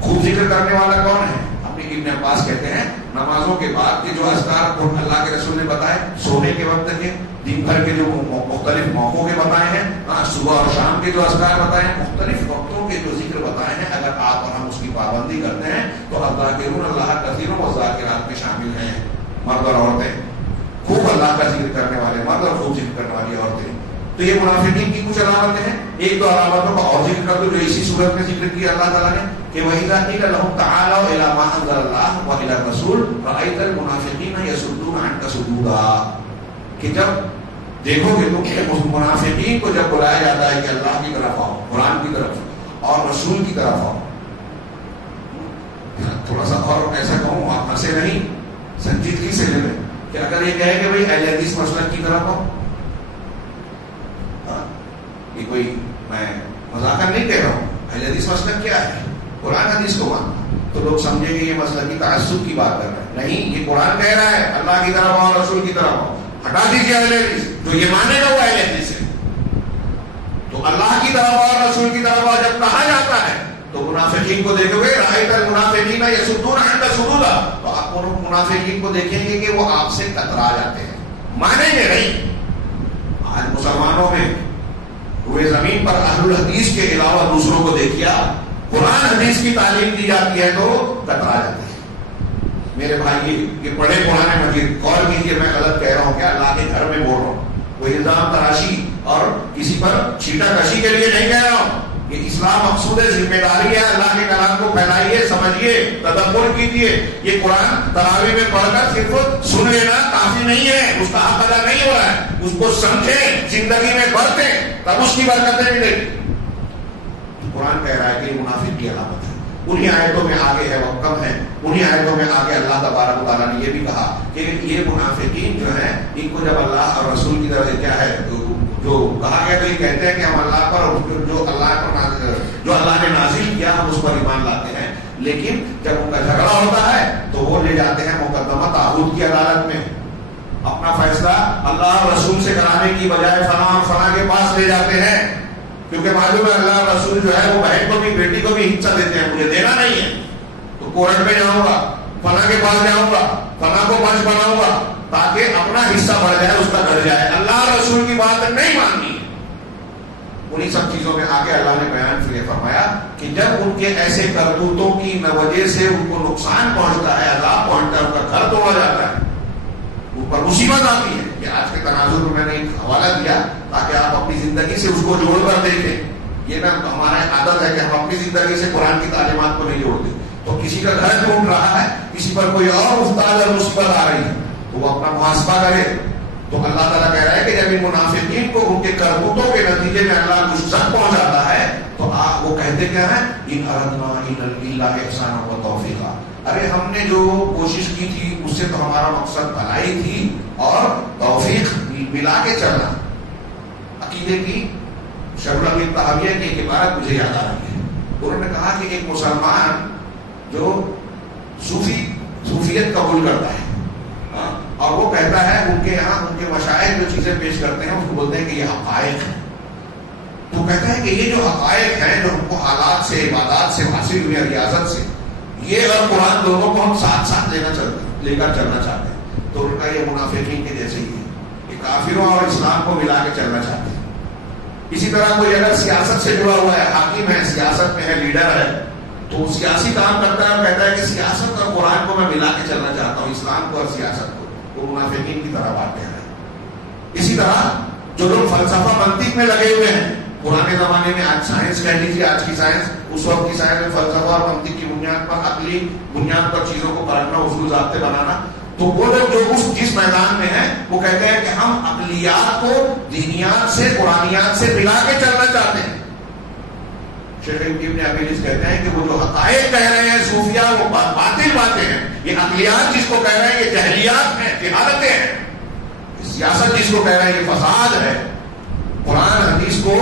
خوب ذکر کرنے والا کون ہے؟ اپنے ابن عباس کہتے ہیں نمازوں کے بعد کے جو اذکار اللہ کے رسول نے بتائے, سونے کے وقت کے, دن بھر کے جو مختلف موقعوں کے بتائے ہیں, صبح اور شام کے جو اذکار بتائے ہیں, مختلف وقتوں کے جو ذکر بتائے ہیں, اگر آپ اور ہم اس کی پابندی کرتے ہیں تو الذاکرون اللہ کثیرا والذاکرات میں شامل ہیں. مرد اور عورتیں, خوب اللہ کا ذکر کرنے والے مرد اور خوب ذکر کرنے والی عورتیں. تو یہ منافقین کی کچھ علامتیں ہیں. ایک دو علامتوں کا اور ذکر کر دو جو اسی صورت میں ذکر کیا اللہ تعالیٰ نے کہ وَإِذَا قِيلَ لَهُمْ تَعَالَوْا إِلَىٰ مَا أَنزَلَ اللَّهُ وَإِلَى الرَّسُولِ رَأَيْتَ الْمُنَافِقِينَ يَصُدُّونَ عَنكَ صُدُودًا. کہ جب دیکھو گے تم کہ منافقین کو جب بلایا جاتا ہے کہ اللہ کی طرف آؤ, قرآن کی طرف اور رسول کی طرف آؤ, تھوڑا سا اور ایسا کہوں, آپ ہنسے نہیں, سنجیدگی سے لے لیں کہ اگر یہ کہے کہ بھائی اہل حدیث مسلک کی طرف آؤ, یہ کوئی میں مذاکر نہیں کہہ رہا ہوں, اہل حدیث مسلک کیا ہے؟ قرآن حدیث کو ماننا. تو لوگ سمجھیں گے یہ مسلک کی تعصب کی بات کر رہے ہیں. نہیں, یہ قرآن کہہ رہا ہے اللہ کی طرف آؤ, رسول کی طرف آؤ. ہٹا دیجیے اہل حدیث, جو یہ مانے گا وہ اہل حدیث ہے. تو اللہ کی طرف آؤ, رسول کی طرف آؤ جب کہا جاتا ہے تو منافقین کو دیکھو گے رأیت المنافقین یصدون عنک صدودا, تو آپ منافقین کو دیکھیں گے کہ وہ آپ سے کترا جاتے ہیں, مانیں گے نہیں. آج مسلمانوں میں روئے زمین پر اہل الحدیث کے علاوہ دوسروں کو دیکھیا قرآن حدیث کی تعلیم دی جاتی ہے تو کترا جاتے ہیں. میرے بھائی یہ پڑھے قرآن مجید, غور کیجیے میں غلط کہہ رہا ہوں کیا؟ اللہ کے گھر میں بول رہا ہوں, کوئی الزام تراشی اور کسی پر چھیٹا کشی کے لیے نہیں کہہ رہا ہوں. یہ اسلام مقصود ہے, ذمہ داری ہے, اللہ کے کلام کو پھیلائیے, سمجھیے, تدبر کیجیے. یہ قرآن تراویح میں پڑھ کر صرف سن لینا کافی نہیں ہے, اس کا حق ادا نہیں ہو رہا ہے. اس کو سمجھیں, زندگی میں برتیں, تب اس کی برکتیں ملیں گی. قرآن کہہ رہا ہے کہ یہ منافق کی علامت ہے. انہی آیتوں میں آگے ہے, وقت کم ہے, انہی آیتوں میں آگے اللہ تبارک و تعالیٰ نے یہ بھی کہا کہ یہ منافقین جو ہیں ان کو جب اللہ اور رسول کی طرف سے کیا ہے جو کہا گیا تو یہ کہتے ہیں کہ ہم اللہ پر جو اللہ نے نازل کیا ہم اس پر ایمان لاتے ہیں. لیکن جب ان کا جھگڑا ہوتا ہے تو وہ لے جاتے ہیں مقدمہ طاغوت کی عدالت میں, اپنا فیصلہ اللہ اور رسول سے کرانے کی بجائے فلاں کے پاس لے جاتے ہیں, کیونکہ معلوم ہے اللہ اور رسول جو ہے وہ بہن کو بھی بیٹی کو بھی حصہ دیتے ہیں, مجھے دینا نہیں ہے تو کورٹ میں جاؤں گا, فلاں کے پاس جاؤں گا, فلاں کو پنچ بناؤں گا تاکہ اپنا حصہ بڑھ جائے, اس کا گھر جائے. اللہ اور رسول کی بات نہیں ماننی ہے. انہی سب چیزوں میں آگے اللہ نے بیان پھر فرمایا کہ جب ان کے ایسے کرتوتوں کی وجہ سے ان کو نقصان پہنچتا ہے, عذاب پہنچتا ہے, ان کا گھر توڑا جاتا ہے, اوپر مصیبت آتی ہے. کہ آج کے تناظر میں نے ایک حوالہ دیا تاکہ آپ اپنی زندگی سے اس کو جوڑ کر دیکھیں. یہ نا ہمارا عادت ہے کہ ہم اپنی زندگی سے قرآن کی تعلیمات کو نہیں جوڑتے. تو کسی کا گھر ٹوٹ رہا ہے, کسی پر کوئی اور افتاد اور مصیبت آ رہی ہے تو وہ اپنا محاسبہ کرے. تو اللہ تعالیٰ کہہ رہا ہے کہ جب ان منافقین کو ان کے کرتوتوں کے نتیجے میں اللہ نقصان پہنچاتا ہے تو وہ کہتے کیا ہیں, ان اردنا الا احسانا و توفیقا, ارے ہم نے جو کوشش کی تھی اس سے تو ہمارا مقصد بھلائی تھی اور توفیق ملا کے چلنا. عقیدے کی شرح التحویہ کی ایک عبارت مجھے یاد آ رہی ہے. انہوں نے کہا کہ ایک مسلمان جو صوفیت قبول کرتا ہے اور وہ کہتا ہے ان کے یہاں ان کے مشائخ جو چیزیں پیش کرتے ہیں اس کو بولتے ہیں کہ یہ حقائق ہیں. تو کہتا ہے کہ یہ جو حقائق ہیں جو ہم کو حالات سے, عبادات سے حاصل ہوئی, ریاضت سے, یہ اور قرآن دونوں کو ہم ساتھ ساتھ لے کر چلنا چاہتے ہیں. تو ان کا یہ منافقین کے جیسے ہی ہے کہ کافروں اور اسلام کو ملا کے چلنا چاہتے ہیں. اسی طرح کوئی اگر سیاست سے جڑا ہوا ہے, حاکم ہے, سیاست میں ہے, لیڈر ہے, تو سیاسی کام کرتا ہے اور کہتا ہے کہ سیاست اور قرآن کو میں ملا کے چلنا چاہتا ہوں, اسلام کو اور سیاست کو, وہ منافقین کی طرح بات کہہ رہے ہیں. اسی طرح جو لوگ فلسفہ منطق میں لگے ہوئے ہیں, پرانے زمانے میں آج سائنس کہہ لیجیے, آج کی سائنس, اس وقت کی سائنس میں فلسفہ اور منطق کی بنیاد پر, عقلی بنیاد پر چیزوں کو پرکھنا, اصول ضابطے بنانا, تو وہ لوگ جو جس میدان میں ہیں وہ کہتے ہیں کہ ہم عقلیات کو دینیات سے, قرآنیات سے ملا کے چلنا چاہتے ہیں. شیخ ابن ابیلیس کہتے ہیں کہ وہ جو حقائق کہہ رہے ہیں صوفیہ وہ باطل باتیں ہیں. یہ عقلیات جس کو کہہ رہے ہیں یہ جہلیات ہیں, جہالتیں ہیں. سیاست جس کو کہہ رہے ہیں یہ فساد ہے. قرآن حدیث کو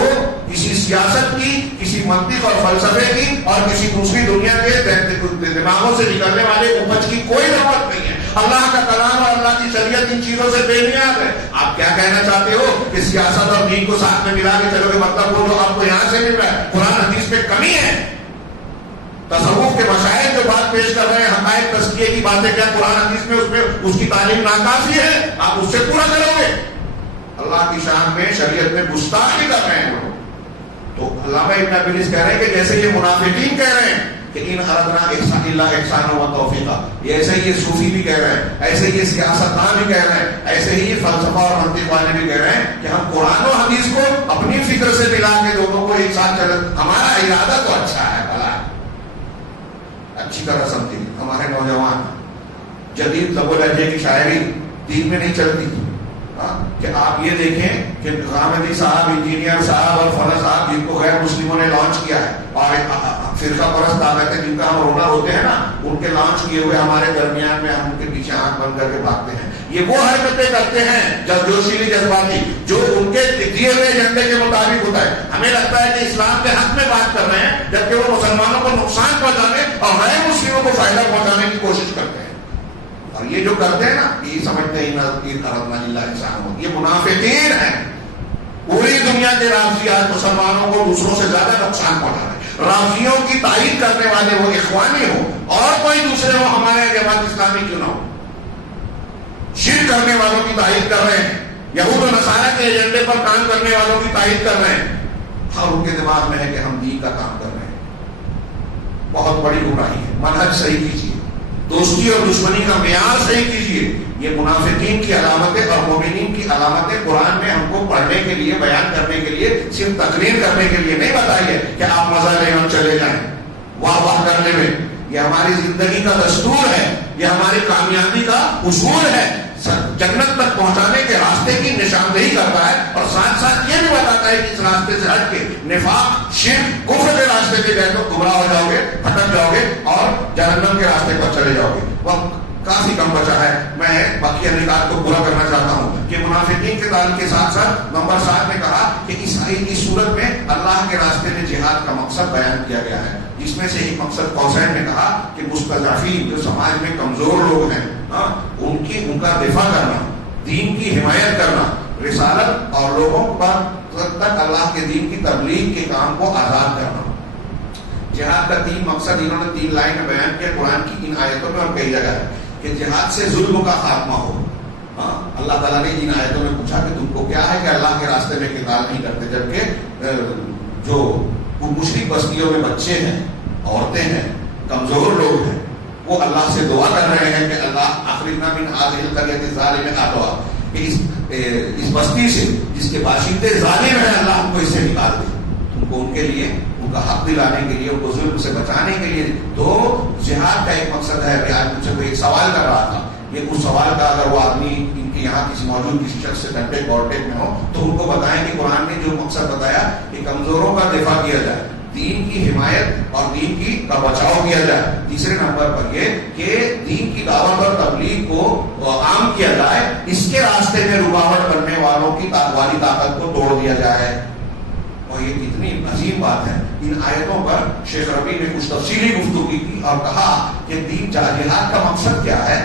کسی سیاست کی, کسی منطق اور فلسفے کی اور کسی دوسری دنیا کے دماغوں سے نکلنے والے اپج کی کوئی ضرورت نہیں ہے. اللہ کا کلام اور اللہ کی شریعت ان چیزوں سے بے نیاز ہے. آپ کیا کہنا چاہتے ہو کہ سیاست اور دین کو ساتھ میں ملا کے چلو گے؟ مطلب وہ جو آپ کو یہاں سے مل رہا ہے قرآن حدیث میں کمی ہے. تصوف کے مشاہد جو بات پیش کر رہے ہیں حقائق تزکیے کی باتیں، کیا قرآن حدیث میں اس کی تعلیم ناکافی ہے؟ آپ اس سے پورا کرو گے؟ اللہ کی شان میں شریعت میں گستاخی کر رہے ہیں لوگ. تو علامہ ابن ابلیس کہہ رہے ہیں کہ جیسے یہ منافقین کہہ رہے ہیں کہ ان اردنا احسان اللہ احسان و توفیقہ، یہ ایسے ہی یہ صوفی بھی کہہ رہے ہیں، ایسے ہی یہ سیاستدان بھی کہہ رہے ہیں، ایسے ہی یہ فلسفہ اور منطق والے بھی کہہ رہے ہیں کہ ہم قرآن و حدیث کو اپنی فکر سے ملا کے دونوں کو ایک ساتھ چل. ہمارا ارادہ تو اچھا ہے، بھلا اچھی طرح سمجھے. ہمارے نوجوان جدید لب و لہجے کی شاعری دین میں نہیں چلتی کہ آپ یہ دیکھیں کہ غامدی صاحب، انجینئر صاحب اور فلاں صاحب جن کو غیر مسلموں نے لانچ کیا ہے اور فرقہ پرست طاقتیں جن کا ہم رونر ہوتے ہیں نا، ان کے لانچ کیے ہوئے ہمارے درمیان میں ہم ان کے پیچھے آنکھ بند کر کے بھاگتے ہیں. یہ وہ حرکتیں کرتے ہیں جوشیلی جذباتی جو ان کے دیے ہوئے ایجنڈے کے مطابق ہوتا ہے. ہمیں لگتا ہے کہ اسلام کے حق میں بات کر رہے ہیں جبکہ وہ مسلمانوں کو نقصان پہنچانے اور غیر مسلموں کو فائدہ پہنچانے کی کوشش کرتے ہیں. اور یہ جو کرتے ہیں نا، یہ سمجھتے ہیں یہ منافقین ہیں. پوری دنیا کے رافضی آج مسلمانوں کو دوسروں سے زیادہ نقصان پہنچا رہے ہیں. رافضیوں کی تائید کرنے والے وہ اخوانی ہو اور کوئی دوسرے ہو، ہمارے جماعت اسلامی کیوں نہ ہو، شرک کرنے والوں کی تائید کر رہے ہیں، یہود و نصارہ کے ایجنڈے پر کام کرنے والوں کی تائید کر رہے ہیں، اور ان کے دماغ میں ہے کہ ہم دین کا کام کر رہے ہیں. بہت بڑی گمراہی ہے. منہج صحیح کیجیے، دوستی اور دشمنی کا معیار صحیح کیجیے. یہ منافقین کی علامتیں اور مومنین کی علامتیں قرآن میں ہم کو پڑھنے کے لیے، بیان کرنے کے لیے، صرف تقریر کرنے کے لیے نہیں بتائیے کہ آپ مزہ لیں اور چلے جائیں واہ واہ کرنے میں. یہ ہماری زندگی کا دستور ہے، یہ ہماری کامیابی کا اصول ہے، جنت تک پہنچانے کے راستے کی نشاندہی کرتا ہے اور ساتھ ساتھ یہ بھی بتاتا ہے کہ اس راستے سے ہٹ کے نفاق، شرک، کفر کے راستے پہ گئے تو گمراہ ہو جاؤ گے، بھٹک جاؤ گے اور جہنم کے راستے پر چلے جاؤ گے. وقت کافی کم بچا ہے. میں باقی نکات کو پورا کرنا چاہتا ہوں کہ منافقین کے تعلق کے ساتھ ساتھ نمبر 7 میں کہا کہ اس صورت میں اللہ کے راستے میں جہاد کا مقصد بیان کیا گیا ہے، جس میں سے ایک مقصد قوسین میں کہا کہ مستضعفین جو سماج میں کمزور لوگ ہیں ان کا دفاع کرنا، دین کی حمایت کرنا، رسالت اور لوگوں پر تک اللہ کے دین کی تبلیغ کے کام کو آزاد کرنا. جہاد کا 3 مقصد انہوں نے 3 لائن میں بیان کیا قرآن کی ان آیتوں میں اور کئی جگہ ہے کہ جہاد سے ظلم کا خاتمہ ہو. اللہ تعالیٰ نے ان آیتوں میں پوچھا کہ تم کو کیا ہے کہ اللہ کے راستے میں قتال نہیں کرتے، جبکہ جو مشرک بستیوں میں بچے ہیں، عورتیں ہیں، کمزور لوگ ہیں، وہ اللہ سے دعا کر رہے ہیں کہ اللہ اخرجنا من هذه القرية الظالمة اهلها، کہ اس بستی سے جس کے باشندے ظالم ہیں اللہ ہم کو اس سے نکال دے. تم کو ان کے لیے ان کا حق دلانے کے لیے، ان کو ظلم سے بچانے کے لیے. تو جہاد کا ایک مقصد ہے کہ آج مجھ سے کوئی ایک سوال کر رہا تھا، یہ اس سوال کا اگر وہ آدمی ان کے یہاں کسی موجود کسی شخص سے کنٹیکٹ کانٹیکٹ میں ہو تو ان کو بتائیں کہ قرآن نے جو مقصد بتایا کہ کمزوروں کا دفاع کیا جائے، دین کی حمایت اور دین کی کا بچاؤ کیا جائے. تیسرے نمبر پر یہ کہ دین کی دعوت اور تبلیغ کو عام کیا جائے، اس کے راستے میں رکاوٹ کرنے والوں کی والی طاقت کو توڑ دیا جائے. اور یہ کتنی عظیم بات ہے. ان آیتوں پر شیخ ربیع نے کچھ تفصیلی گفتگو کی اور کہا کہ دین جہاد کا مقصد کیا ہے؟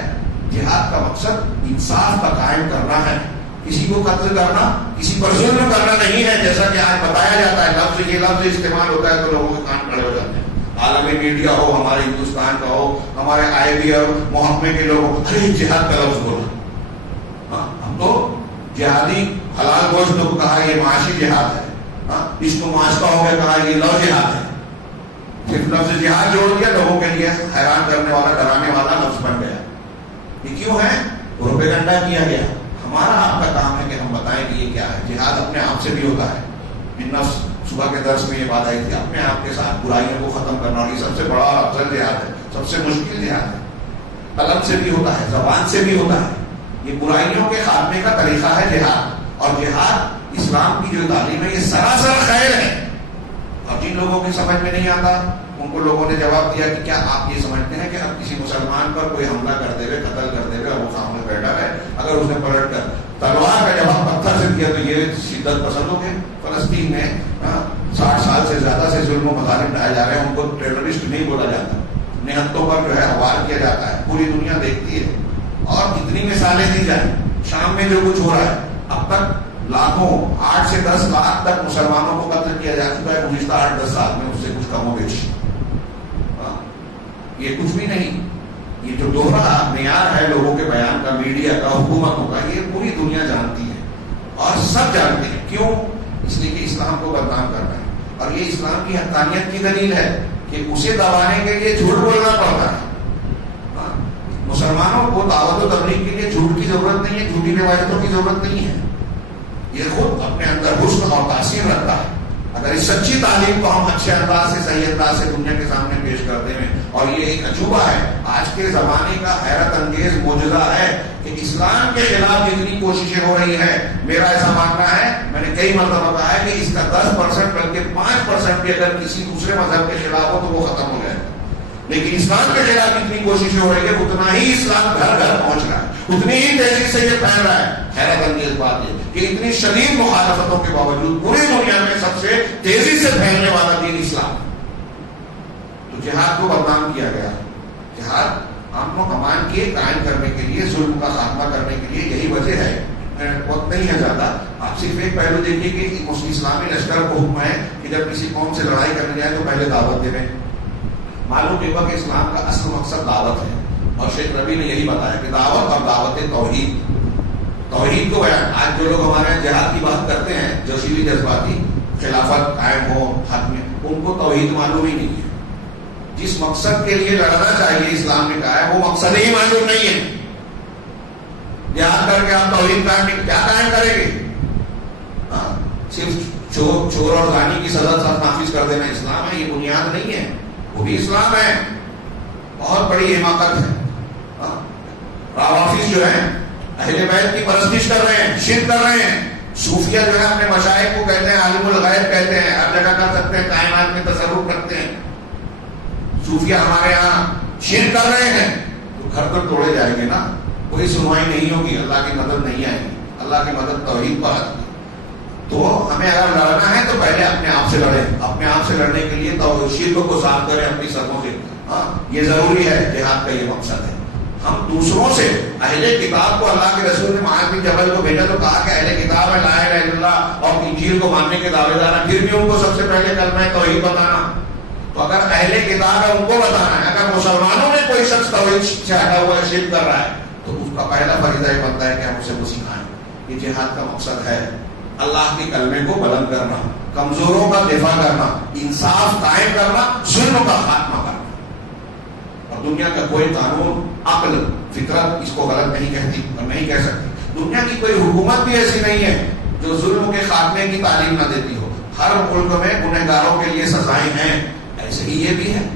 جہاد کا مقصد انصاف کا قائم کرنا ہے، کسی کو قتل کرنا، کسی پر ظلم کرنا نہیں ہے. جیسا کہ آج بتایا جاتا ہے، یہ لفظ استعمال ہوتا ہے تو لوگوں کے کان کھڑے ہو جاتے ہیں. عالمی میڈیا ہو، ہمارے ہندوستان کا ہو، ہمارے IB اور محکمے کے لوگ جہاد کا لفظ بولا. ہم تو جہادی حلال گوشت کو کہا یہ معاشی جہاد ہے، اس کو معاش کا ہو گیا کہا یہ لو جہاد ہے. صرف لفظ جہاد جوڑ دیا، لوگوں کے لیے حیران کرنے والا، ڈرانے والا لفظ بن گیا. یہ کیوں ہے؟ پروپیگنڈا کیا گیا. ہمارا آپ کا کام ہے کہ ہم بتائیں کہ یہ کیا ہے. جہاد اپنے آپ سے بھی ہوتا ہے. نفس صبح کے درس میں یہ بات آئی تھی، اپنے آپ کے ساتھ برائیوں کو ختم کرنا، اور یہ سب سے بڑا اور افضل جہاد ہے، سب سے مشکل جہاد ہے. قلم سے بھی ہوتا ہے، زبان سے بھی ہوتا ہے. یہ برائیوں کے خاتمے کا طریقہ ہے جہاد. اور جہاد اسلام کی جو تعلیم ہے یہ سراسر خیر ہے. اب جن لوگوں کی سمجھ میں نہیں آتا ان کو لوگوں نے جواب دیا کہ کیا آپ یہ سمجھتے ہیں کہ اب کسی مسلمان پر کوئی حملہ کرتے ہوئے، قتل کرتے ہوئے وہ سامنے بیٹھا ہے، اگر اس نے پلٹ کر تلوار کا جواب پتھر سے دیا تو یہ شدت پسندوں کے؟ فلسطین میں 60 سال سے زیادہ سے ظلم و مظالم ڈھائے جا رہے ہیں، ان کو ٹیررسٹ نہیں بولا جاتا. نہتوں پر جو ہے وار کیا جاتا ہے، پوری دنیا دیکھتی ہے. اور اتنی مثالیں دی جائیں. شام میں جو کچھ ہو رہا ہے، اب تک لاکھوں 8 سے 10 لاکھ تک مسلمانوں کو قتل کیا جا چکا ہے گزشتہ 8-10 سال میں، اس سے کچھ کم و بیش. یہ کچھ بھی نہیں. یہ جو دوہرا معیار ہے لوگوں کے بیان کا، میڈیا کا، حکومتوں کا، یہ پوری دنیا جانتی ہے اور سب جانتے ہیں. کیوں؟ اس لیے کہ اسلام کو بدنام کرنا ہے. اور یہ اسلام کی حقانیت کی دلیل ہے کہ اسے دبانے کے لیے جھوٹ بولنا پڑتا ہے. مسلمانوں کو دعوت و تبلیغ کے لیے جھوٹ کی ضرورت نہیں ہے، جھوٹی روایتوں کی ضرورت نہیں ہے. یہ خود اپنے اندر حسن اور تاثیر رکھتا ہے. اگر اس سچی تعلیم کو ہم اچھے انداز سے، صحیح انداز سے دنیا کے سامنے پیش کرتے ہیں، اور یہ ایک عجوبہ ہے، آج کے زمانے کا حیرت انگیز معجزہ ہے کہ اسلام کے خلاف جتنی کوششیں ہو رہی ہیں، میرا ایسا ماننا ہے، میں نے کئی مرتبہ کہا ہے کہ اس کا 10% بلکہ 5% بھی اگر کسی دوسرے مذہب کے خلاف ہو تو وہ ختم ہو جائے. لیکن اسلام کے خلاف جتنی کوششیں ہو رہی ہے، اتنا ہی اسلام گھر گھر پہنچ رہا ہے، اتنی ہی تیزی سے یہ پھیل رہا ہے. حیرت انگیز بات ہے کہ اتنی شدید مخالفتوں کے باوجود پوری دنیا میں سب سے تیزی سے پھیلنے والا دین اسلام. تو جہاد کو بدنام کیا گیا. جہاد امن و امان کے قائم کرنے کے لیے، ظلم کا خاتمہ کرنے کے لیے، یہی وجہ ہے. وقت نہیں ہے زیادہ، آپ صرف ایک پہلو دیکھیے کہ اسلامی لشکر کو حکم ہے کہ جب کسی قوم سے لڑائی کرنے جائے تو پہلے دعوت دے دیں. معلوم کہ اسلام کا اصل مقصد دعوت ہے، اور شیخ ربی نے یہی بتایا کہ دعوت اور دعوت توحید کو بیان. آج جو لوگ ہمارے یہاں جہاد کی بات کرتے ہیں، جوشیلی جذباتی، خلافت قائم ہو حق میں، ان کو توحید معلوم ہی نہیں ہے. جس مقصد کے لیے لڑنا چاہیے اسلام نے کہا ہے، وہ مقصد ہی معلوم نہیں ہے. جہاد کر کے آپ توحید کیا قائم کریں گے؟ صرف چور اور زانی کی سزا نافذ کر دینا اسلام ہے؟ یہ بنیاد نہیں ہے. وہ بھی اسلام ہے، بہت بڑی حماقت ہے. روافظ جو ہیں اہل بیت کی پرستش کر رہے ہیں، شرک کر رہے ہیں. صوفیہ جو ہے اپنے مشائخ کو کہتے ہیں عالم الغیب، کہتے ہیں ہر جگہ کر سکتے ہیں، کائنات میں تصرف رکھتے ہیں. صوفیہ ہمارے یہاں شرک کر رہے ہیں تو گھر تو توڑے جائیں گے نا، کوئی سنوائی نہیں ہوگی، اللہ کی مدد نہیں آئے گی. اللہ کی مدد توحید پر آتی ہے. تو ہمیں اگر لڑنا ہے تو پہلے اپنے آپ سے لڑیں. اپنے آپ سے لڑنے کے لیے تو شرک کو صاف کریں اپنی سروں سے. یہ ضروری ہے، جہاد کا یہ مقصد ہے. ہم دوسروں سے، اہل کتاب کو اللہ کے رسول نے معاذ بن جبل کو بھیجا تو کہا کہ اہل کتاب ہے، لا الہ الا اللہ اور انجیل کو ماننے کے دعوے دار ہیں، پھر بھی ان کو سب سے پہلے کلمہ توحید بتانا. تو اگر اہل کتاب ہے ان کو بتانا ہے. اگر مسلمانوں میں کوئی شخص توحید سے ہٹا ہوا ہے، شرک کر رہا ہے، تو اس کا پہلا فریضہ یہ بنتا ہے کہ ہم اسے وہ سکھائیں. یہ جہاد کا مقصد ہے، اللہ کے کلمے کو بلند کرنا، کمزوروں کا دفاع کرنا، انصاف قائم کرنا، ظلم کا خاتمہ کرنا. اور دنیا کا کوئی قانون، عقل، فطرت اس کو غلط نہیں کہتی اور نہیں کہہ سکتی. دنیا کی کوئی حکومت بھی ایسی نہیں ہے جو ظلم کے خاتمے کی تعلیم نہ دیتی ہو. ہر ملک میں گنہگاروں کے لیے سزائیں ہیں، ایسے ہی یہ بھی ہے.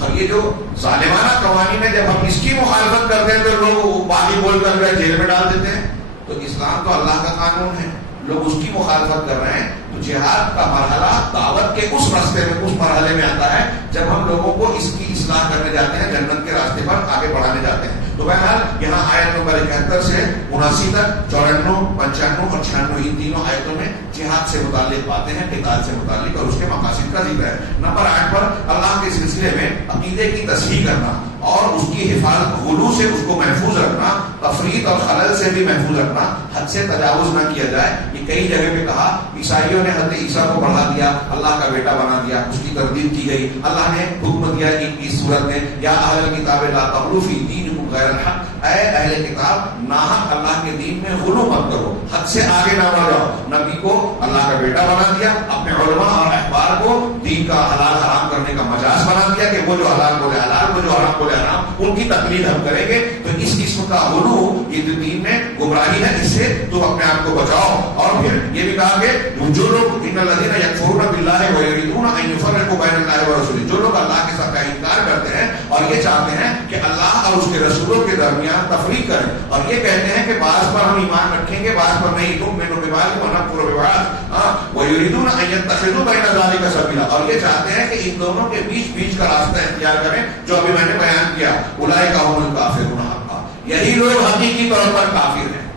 اور یہ جو ظالمانہ قوانین ہے، جب ہم اس کی مخالفت کرتے ہیں تو لوگ باقی بول کر جیل میں ڈال دیتے ہیں. تو اسلام تو اللہ کا قانون ہے، لوگ اس کی مخالفت کر رہے ہیں. تو جہاد کا مرحلہ دعوت کے اس راستے میں، اس مرحلے میں آتا ہے جب ہم لوگوں کو اس کی اصلاح کرنے جاتے ہیں، جنت کے راستے پر آگے بڑھانے جاتے ہیں. تو بہرحال یہاں آیت نمبر 71 سے 79 تک، 94، 95 اور 96 ان تینوں آیتوں میں جہاد سے متعلق باتیں ہیں، قتال سے متعلق اور اس کے مقاصد کا ذکر ہے. نمبر 8 پر اللہ کے سلسلے میں عقیدے کی تصحیح کرنا اور اس کی حفاظت، غلو سے اس کو محفوظ رکھنا، تفریط اور خلل سے بھی محفوظ رکھنا، حد سے تجاوز نہ کیا جائے. یہ کئی جگہ پہ کہا، عیسائیوں نے حضرت عیسیٰ کو بڑھا دیا، اللہ کا بیٹا بنا دیا، اس کی تردید کی گئی. اللہ نے حکم دیا اس صورت میں، یا اہل الکتاب لا تغلوا فی دینکم غیر الحق، اے اہل کتاب ناحق اللہ کے دین میں غلو مت کرو، حد سے آگے نہ بڑھ جاؤ. نبی کو اللہ کا بیٹا بنا دیا، اپنے علماء اور احبار کو دین کا حلال حرام کرنے کا مجاز بنا دیا کہ وہ جو حلال بولے حلال، وہ جو حرام بولے حرام، ان کی تقلید ہم کریں گے. تو اس قسم کا غلو یہ جو دین میں گمراہی ہے، اس سے تو اپنے آپ کو بچاؤ. اور پھر یہ بھی کہا کہ جو لوگ ان الذین یکفرون باللہ ویریدون ان یفرقوا بین اللہ ورسولہ، جو لوگ اللہ کے ساتھ کا انکار کرتے ہیں اور یہ چاہتے ہیں کہ اللہ اور اس کے رسولوں کے درمیان تفریق کریں، اور یہ کہتے ہیں کہ بعض پر ہم ایمان رکھیں گے، بعض پر نہیں، تؤمنوا ببعض ونکفر ببعض ویریدون ان یتخذوا بین ذلک سبیلا، اور یہ چاہتے ہیں کہ ان دونوں کے بیچ کا راستہ اختیار کریں جو ابھی میں نے بیان کیا. اولئک هم الکافرون حقا، یہی لوگ حقیقی طور پر کافر ہیں.